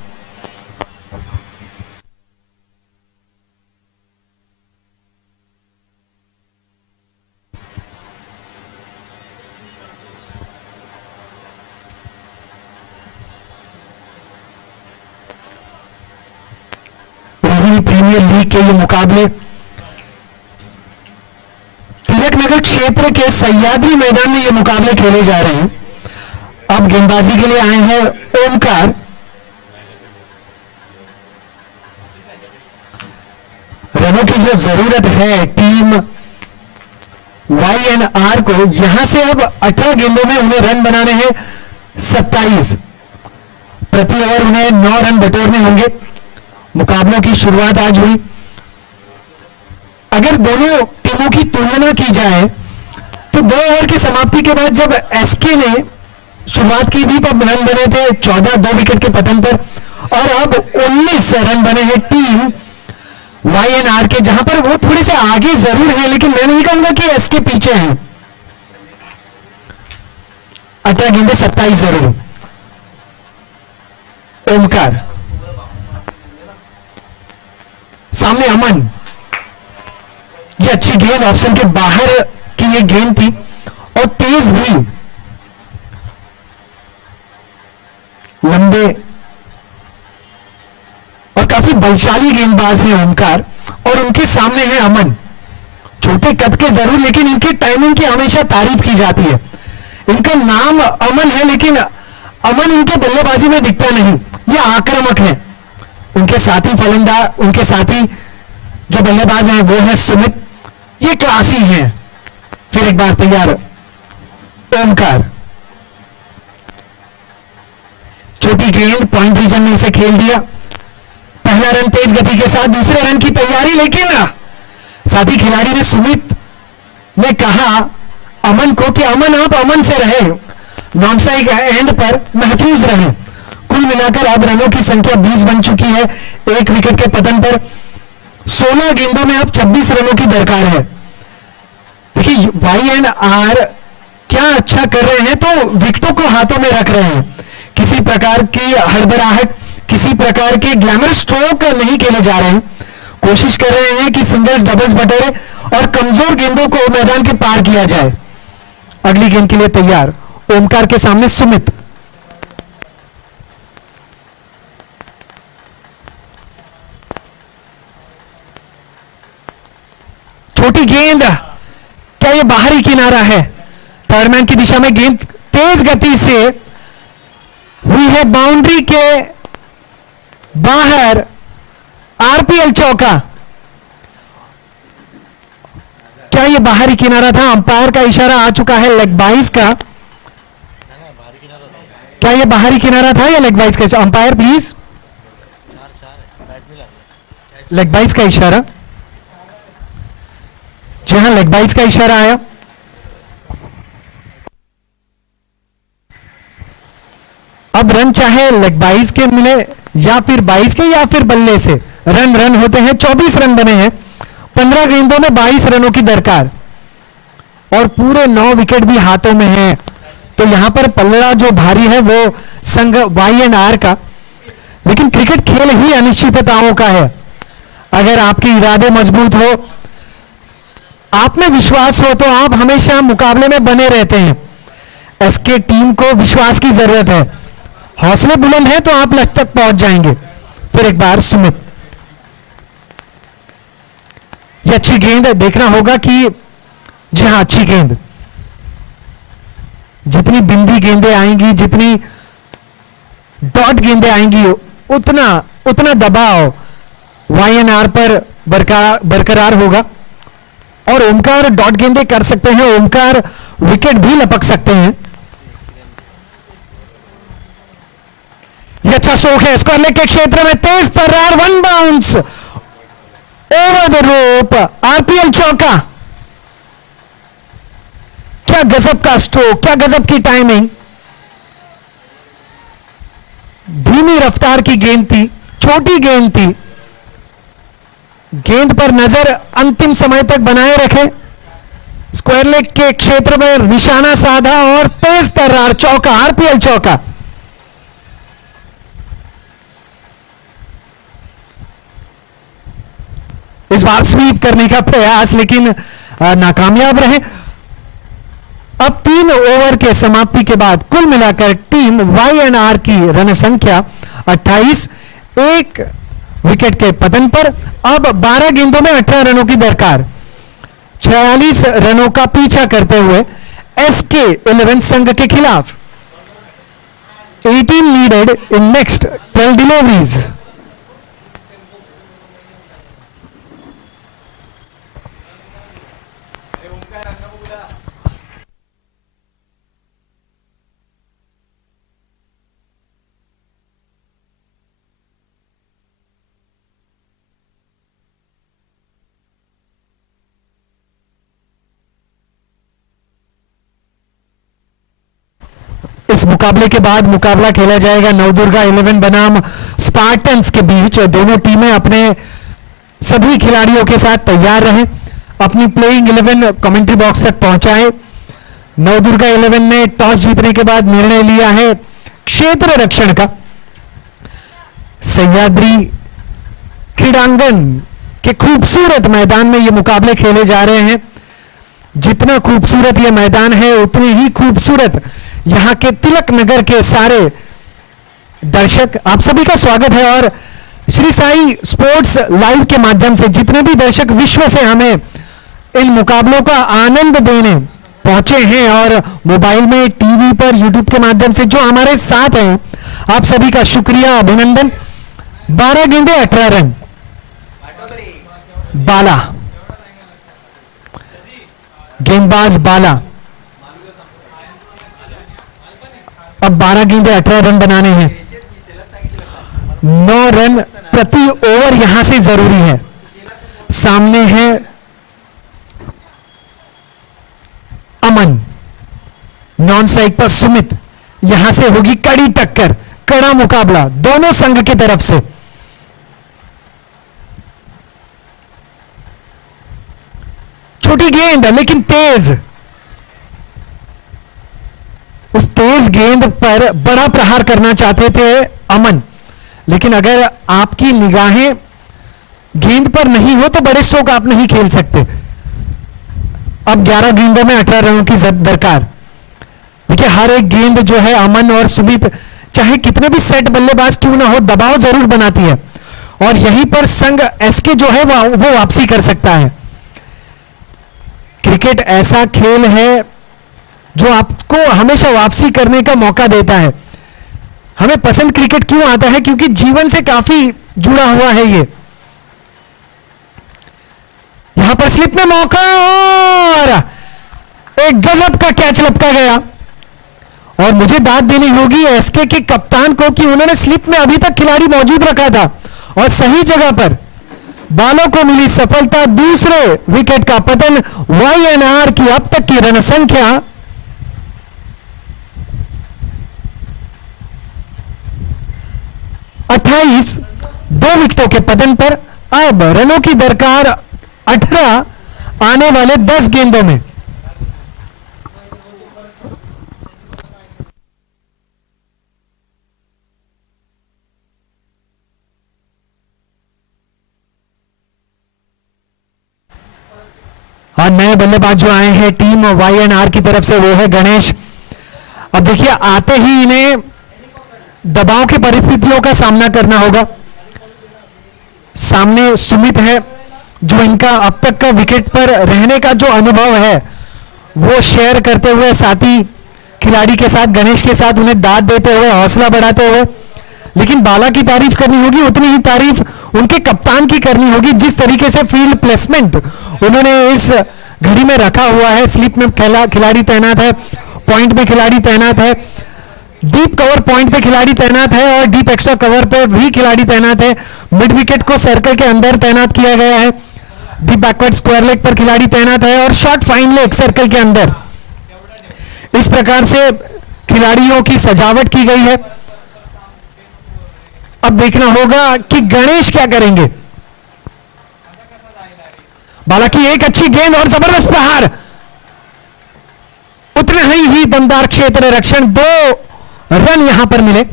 रोहिणी प्रीमियर लीग के ये मुकाबले तिलक नगर क्षेत्र के सह्याद्री मैदान में ये मुकाबले खेले जा रहे हैं. अब गेंदबाजी के लिए आए हैं ओमकार. रनों की जो जरूरत है टीम Y&R को, यहां से अब 18 गेंदों में उन्हें रन बनाने हैं 27. प्रति ओवर उन्हें 9 रन बटोरने होंगे. मुकाबलों की शुरुआत आज हुई. अगर दोनों टीमों की तुलना की जाए तो 2 ओवर की समाप्ति के बाद जब एसके ने शुरुआत की थी तब रन बने थे 14 2 विकेट के पतन पर, और अब 19 रन बने हैं टीम Y&R के, जहां पर वो थोड़े से आगे जरूर है लेकिन मैं नहीं कहूंगा कि एसके पीछे हैं. 18 गेंदे 27 जरूर. ओमकार सामने अमन. ये अच्छी गेंद ऑप्शन के बाहर की ये गेंद थी और तेज भी. लंबे और काफी बलशाली गेंदबाज हैं ओमकार और उनके सामने है अमन. छोटे कद के जरूर लेकिन इनके टाइमिंग की हमेशा तारीफ की जाती है. इनका नाम अमन है लेकिन अमन इनके बल्लेबाजी में दिखता नहीं. ये आक्रामक है. उनके साथी फलंदाज, उनके साथी जो बल्लेबाज हैं वो है सुमित. ये क्लासी हैं. फिर एक बार तैयार ओमकार. छोटी गेंद पॉइंट रीजन में इसे खेल दिया. पहला रन तेज गति के साथ, दूसरे रन की तैयारी, लेकिन साथी खिलाड़ी ने सुमित ने कहा अमन को कि अमन आप अमन से रहे, नॉन स्ट्राइक एंड पर महफूज रहे. कुल मिलाकर अब रनों की संख्या 20 बन चुकी है. 1 विकेट के पतन पर 16 गेंदों में अब 26 रनों की दरकार है. देखिए Y&R क्या अच्छा कर रहे हैं, तो विकेटों को हाथों में रख रहे हैं. किसी प्रकार की हड़बड़ाहट, किसी प्रकार के ग्लैमर स्ट्रोक नहीं खेले जा रहे हैं. कोशिश कर रहे हैं कि सिंगल्स डबल्स बटोरे और कमजोर गेंदों को मैदान के पार किया जाए. अगली गेंद के लिए तैयार ओमकार के सामने सुमित. छोटी गेंद, क्या यह बाहरी किनारा है? थर्डमैन की दिशा में गेंद तेज गति से हुई है बाउंड्री के बाहर. आरपीएल चौका. क्या यह बाहरी किनारा था? अंपायर का इशारा आ चुका है लेग बाइस का. क्या यह बाहरी किनारा था या लेग बाइस का? Umpire please. लेग बाइस का इशारा. जी हाँ, लेग बाइस का इशारा आया. अब रन चाहे लेग बाइस के मिले या फिर 22 के या फिर बल्ले से, रन होते हैं. 24 रन बने हैं. 15 गेंदों में 22 रनों की दरकार और पूरे 9 विकेट भी हाथों में हैं. तो यहां पर पल्ला जो भारी है वो संघ Y&R का. लेकिन क्रिकेट खेल ही अनिश्चितताओं का है. अगर आपके इरादे मजबूत हो, आप में विश्वास हो, तो आप हमेशा मुकाबले में बने रहते हैं. एसके टीम को विश्वास की जरूरत है. हौसले बुलंद है तो आप लक्ष्य तक पहुंच जाएंगे. फिर एक बार सुमित. ये अच्छी गेंद देखना होगा कि जी हां, अच्छी गेंद. जितनी बिंदी गेंदें आएंगी, जितनी डॉट गेंदें आएंगी, उतना उतना दबाव YNR पर बरकरार होगा और ओमकार डॉट गेंदें कर सकते हैं, ओमकार विकेट भी लपक सकते हैं। ये अच्छा स्ट्रोक है, स्क्वायर लेग के क्षेत्र में तेज तर्रार, one bounce over the rope, RPL चौका। क्या गजब का स्ट्रोक, क्या गजब की टाइमिंग। धीमी रफ्तार की गेंद थी, छोटी गेंद थी, गेंद पर नजर अंतिम समय तक बनाए रखे, स्क्वायर लेग के क्षेत्र में निशाना साधा और तेज तर्रार चौका, RPL चौका। इस बार स्वीप करने का प्रयास लेकिन नाकामयाब रहे। अब 3 ओवर के समाप्ति के बाद कुल मिलाकर टीम YNR की रन संख्या 28, 1 विकेट के पतन पर। अब 12 गेंदों में 18 रनों की दरकार, 46 रनों का पीछा करते हुए SK11 संघ के खिलाफ। 18 लीडेड इन नेक्स्ट 12 डिलीवरीज। इस मुकाबले के बाद मुकाबला खेला जाएगा नवदुर्गा 11 बनाम स्पार्टन्स के बीच। दोनों टीमें अपने सभी खिलाड़ियों के साथ तैयार रहें, अपनी प्लेइंग 11 कमेंट्री बॉक्स तक पहुंचाएं। नवदुर्गा 11 ने टॉस जीतने के बाद निर्णय लिया है क्षेत्र रक्षण का। सह्याद्री क्रीड़ांगन के खूबसूरत मैदान में ये मुकाबले खेले जा रहे हैं। जितना खूबसूरत ये मैदान है उतनी ही खूबसूरत यहां के तिलक नगर के सारे दर्शक। आप सभी का स्वागत है और श्री साई स्पोर्ट्स लाइव के माध्यम से जितने भी दर्शक विश्व से हमें इन मुकाबलों का आनंद देने पहुंचे हैं और मोबाइल में, टीवी पर, यूट्यूब के माध्यम से जो हमारे साथ हैं, आप सभी का शुक्रिया, अभिनंदन। 12 गेंदें 18 रन। बाला, गेंदबाज बाला। अब 12 गेंदें 18 रन बनाने हैं। 9 रन प्रति ओवर यहां से जरूरी है। सामने है अमन, नॉन स्ट्राइक पर सुमित। यहां से होगी कड़ी टक्कर, कड़ा मुकाबला दोनों संघ की तरफ से। छोटी गेंद लेकिन तेज, उस तेज गेंद पर बड़ा प्रहार करना चाहते थे अमन, लेकिन अगर आपकी निगाहें गेंद पर नहीं हो तो बड़े स्ट्रोक आप नहीं खेल सकते। अब 11 गेंदों में 18 रनों की दरकार। देखिए हर एक गेंद जो है अमन और सुमित चाहे कितने भी सेट बल्लेबाज क्यों ना हो दबाव जरूर बनाती है और यहीं पर संघ SK जो है वो वापसी कर सकता है। क्रिकेट ऐसा खेल है जो आपको हमेशा वापसी करने का मौका देता है। हमें पसंद क्रिकेट क्यों आता है? क्योंकि जीवन से काफी जुड़ा हुआ है ये। यहां पर स्लिप में मौका और एक गजब का कैच लपका गया और मुझे दाद देनी होगी SK के कप्तान को कि उन्होंने स्लिप में अभी तक खिलाड़ी मौजूद रखा था और सही जगह पर बालों को मिली सफलता। दूसरे विकेट का पतन। YNR की अब तक की रन संख्या 28, 2 विकेटों के पतन पर। अब रनों की दरकार 18 आने वाले 10 गेंदों में। और नए बल्लेबाज जो आए हैं टीम YNR की तरफ से वो है गणेश। अब देखिए आते ही इन्हें दबाव की परिस्थितियों का सामना करना होगा। सामने सुमित है जो इनका अब तक का विकेट पर रहने का जो अनुभव है वो शेयर करते हुए साथी खिलाड़ी के साथ, गणेश के साथ उन्हें दाद देते हुए, हौसला बढ़ाते हुए। लेकिन बाला की तारीफ करनी होगी, उतनी ही तारीफ उनके कप्तान की करनी होगी। जिस तरीके से फील्ड प्लेसमेंट उन्होंने इस घड़ी में रखा हुआ है, स्लिप में खिलाड़ी तैनात है, पॉइंट में खिलाड़ी तैनात है, डीप कवर पॉइंट पे खिलाड़ी तैनात है और डीप एक्स्ट्रा कवर पे भी खिलाड़ी तैनात है। मिड विकेट को सर्कल के अंदर तैनात किया गया है, डीप बैकवर्ड स्क्वायर लेग पर खिलाड़ी तैनात है और शॉर्ट फाइन लेग सर्कल के अंदर। इस प्रकार से खिलाड़ियों की सजावट की गई है। अब देखना होगा कि गणेश क्या करेंगे। बाला की एक अच्छी गेंद और जबरदस्त प्रहार, उतना ही दमदार क्षेत्र रक्षण, 2 रन यहां पर मिले।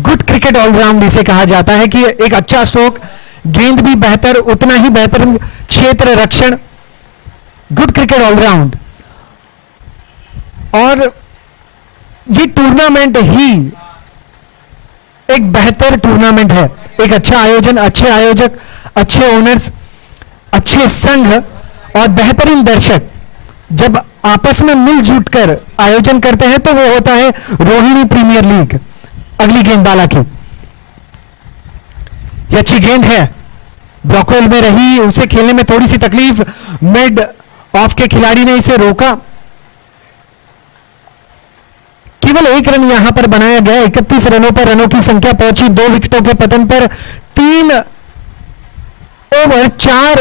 गुड क्रिकेट ऑलराउंड इसे कहा जाता है कि एक अच्छा स्ट्रोक, गेंद भी बेहतर, उतना ही बेहतर क्षेत्र रक्षण, गुड क्रिकेट ऑलराउंड। और ये टूर्नामेंट ही एक बेहतर टूर्नामेंट है, एक अच्छा आयोजन, अच्छे आयोजक, अच्छे ओनर्स, अच्छे संघ और बेहतरीन दर्शक जब आपस में मिलजुल कर आयोजन करते हैं तो वो होता है रोहिणी प्रीमियर लीग। अगली गेंद बाला की, ये अच्छी गेंद है, ब्लॉकहोल में रही, उसे खेलने में थोड़ी सी तकलीफ, मिड ऑफ के खिलाड़ी ने इसे रोका। केवल 1 रन यहां पर बनाया गया। 31 रनों पर रनों की संख्या पहुंची 2 विकेटों के पतन पर। 3 ओवर 4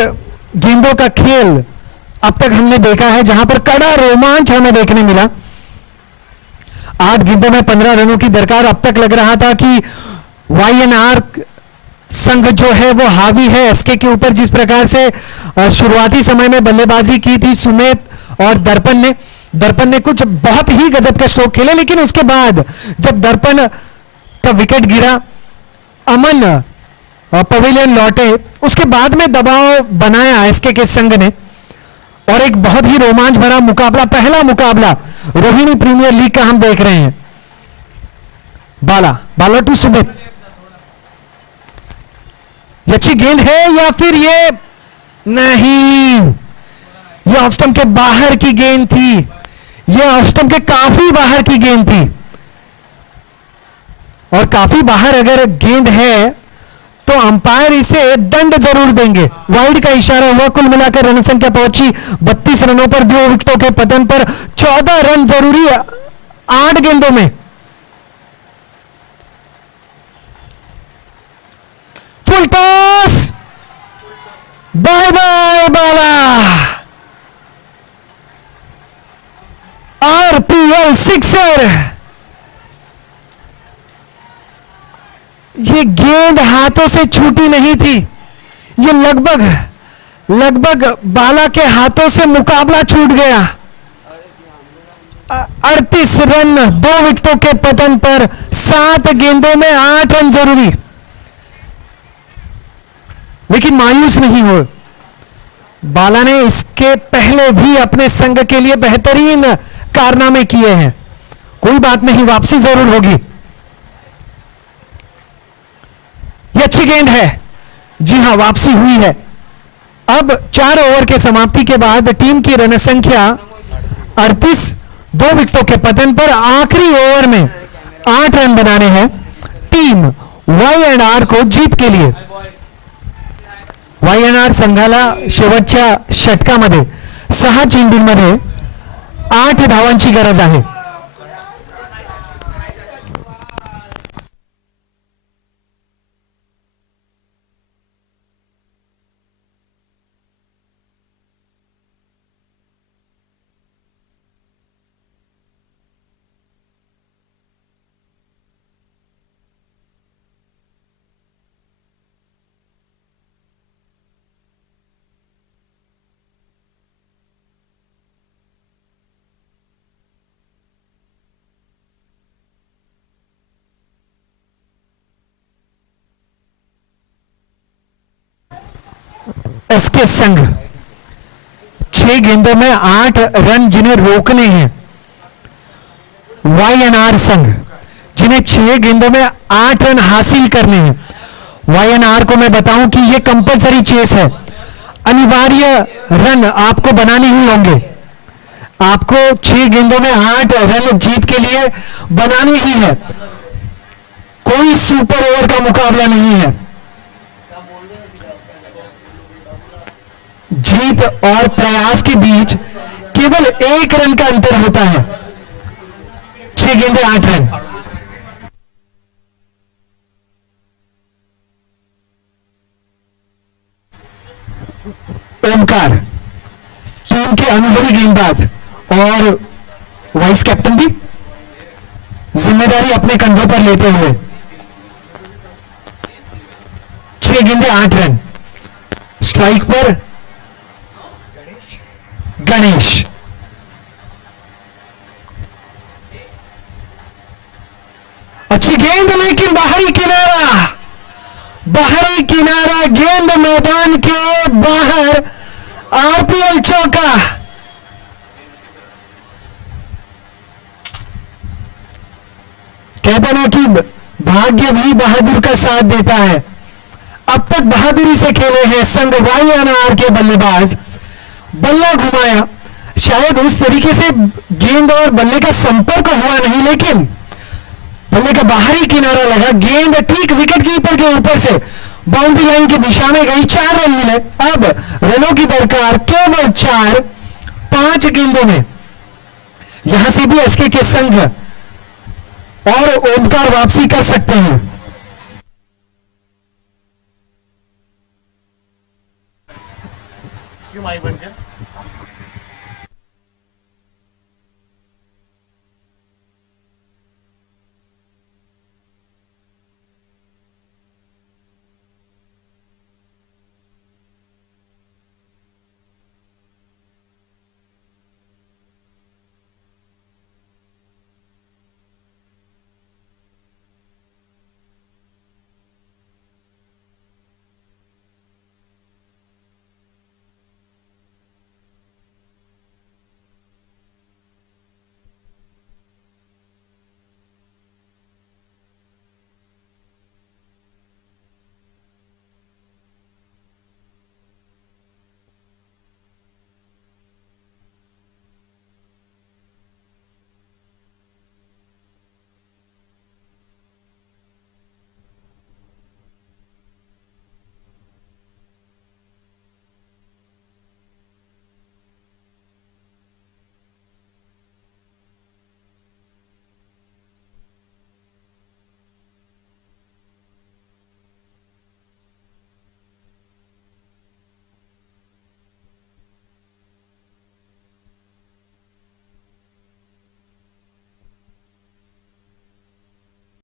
गेंदों का खेल अब तक हमने देखा है, जहां पर कड़ा रोमांच हमें देखने मिला। 8 गेंदों में 15 रनों की दरकार। अब तक लग रहा था कि YNR संघ जो है वो हावी है एसके के ऊपर। जिस प्रकार से शुरुआती समय में बल्लेबाजी की थी सुमेत और दर्पण ने कुछ बहुत ही गजब का स्ट्रोक खेले, लेकिन उसके बाद जब दर्पण का विकेट गिरा, अमन पवेलियन लौटे, उसके बाद में दबाव बनाया एसके के संघ ने और एक बहुत ही रोमांच भरा मुकाबला, पहला मुकाबला रोहिणी प्रीमियर लीग का हम देख रहे हैं। बाला टू सुमित, ये अच्छी गेंद है या फिर ये नहीं, ये ऑफ स्टंप के बाहर की गेंद थी, ये ऑफ स्टंप के काफी बाहर की गेंद थी। और काफी बाहर अगर गेंद है तो अंपायर इसे दंड जरूर देंगे। वाइड का इशारा हुआ। कुल मिलाकर रन संख्या पहुंची 32 रनों पर 2 विकेटों के पतन पर। 14 रन जरूरी 8 गेंदों में। फुल टॉस, बाय बाय बाला। RPL sixer. ये गेंद हाथों से छूटी नहीं थी, ये लगभग बाला के हाथों से मुकाबला छूट गया। 38 रन 2 विकेटों के पतन पर, 7 गेंदों में 8 रन जरूरी। लेकिन मायूस नहीं हो, बाला ने इसके पहले भी अपने संघ के लिए बेहतरीन कारनामे किए हैं। कोई बात नहीं, वापसी जरूर होगी। ये अच्छी गेंद है, जी हां, वापसी हुई है। अब 4 ओवर के समाप्ति के बाद टीम की रन संख्या 38, 2 विकेटों के पतन पर आखिरी ओवर में 8 रन बनाने हैं टीम YNR को जीत के लिए। YNR संघाला शेवटच्या षटकामध्ये 6 चेंडूंमध्ये 8 धावांची गरज आहे। एसके संघ 6 गेंदों में 8 रन जिन्हें रोकने हैं। YNR संघ जिन्हें 6 गेंदों में 8 रन हासिल करने हैं। YNR को मैं बताऊं कि यह कंपलसरी चेस है, अनिवार्य रन आपको बनाने ही होंगे। आपको 6 गेंदों में 8 रन जीत के लिए बनाने ही है। कोई सुपर ओवर का मुकाबला नहीं है। जीत और प्रयास के बीच केवल 1 रन का अंतर होता है। 6 गेंदे 8 रन। ओमकार टीम के अनुभवी गेंदबाज और वाइस कैप्टन भी जिम्मेदारी अपने कंधों पर लेते हुए 6 गेंदे 8 रन। स्ट्राइक पर गणेश। अच्छी गेंद लेकिन बाहरी किनारा गेंद मैदान के बाहर। आरपीएल चौका। कहते ना कि भाग्य भी बहादुर का साथ देता है। अब तक बहादुरी से खेले हैं संघ वाईएनआर के बल्लेबाज। बल्ला घुमाया, शायद उस तरीके से गेंद और बल्ले का संपर्क हुआ नहीं, लेकिन बल्ले का बाहरी किनारा लगा। गेंद ठीक विकेट कीपर के ऊपर से बाउंड्री लाइन की दिशा में गई। 4 रन मिले। अब रनों की दरकार केवल 4। 5 गेंदों में यहां से भी एसके के संघ और ओमकार वापसी कर सकते हैं। क्यों माइक बंद कर?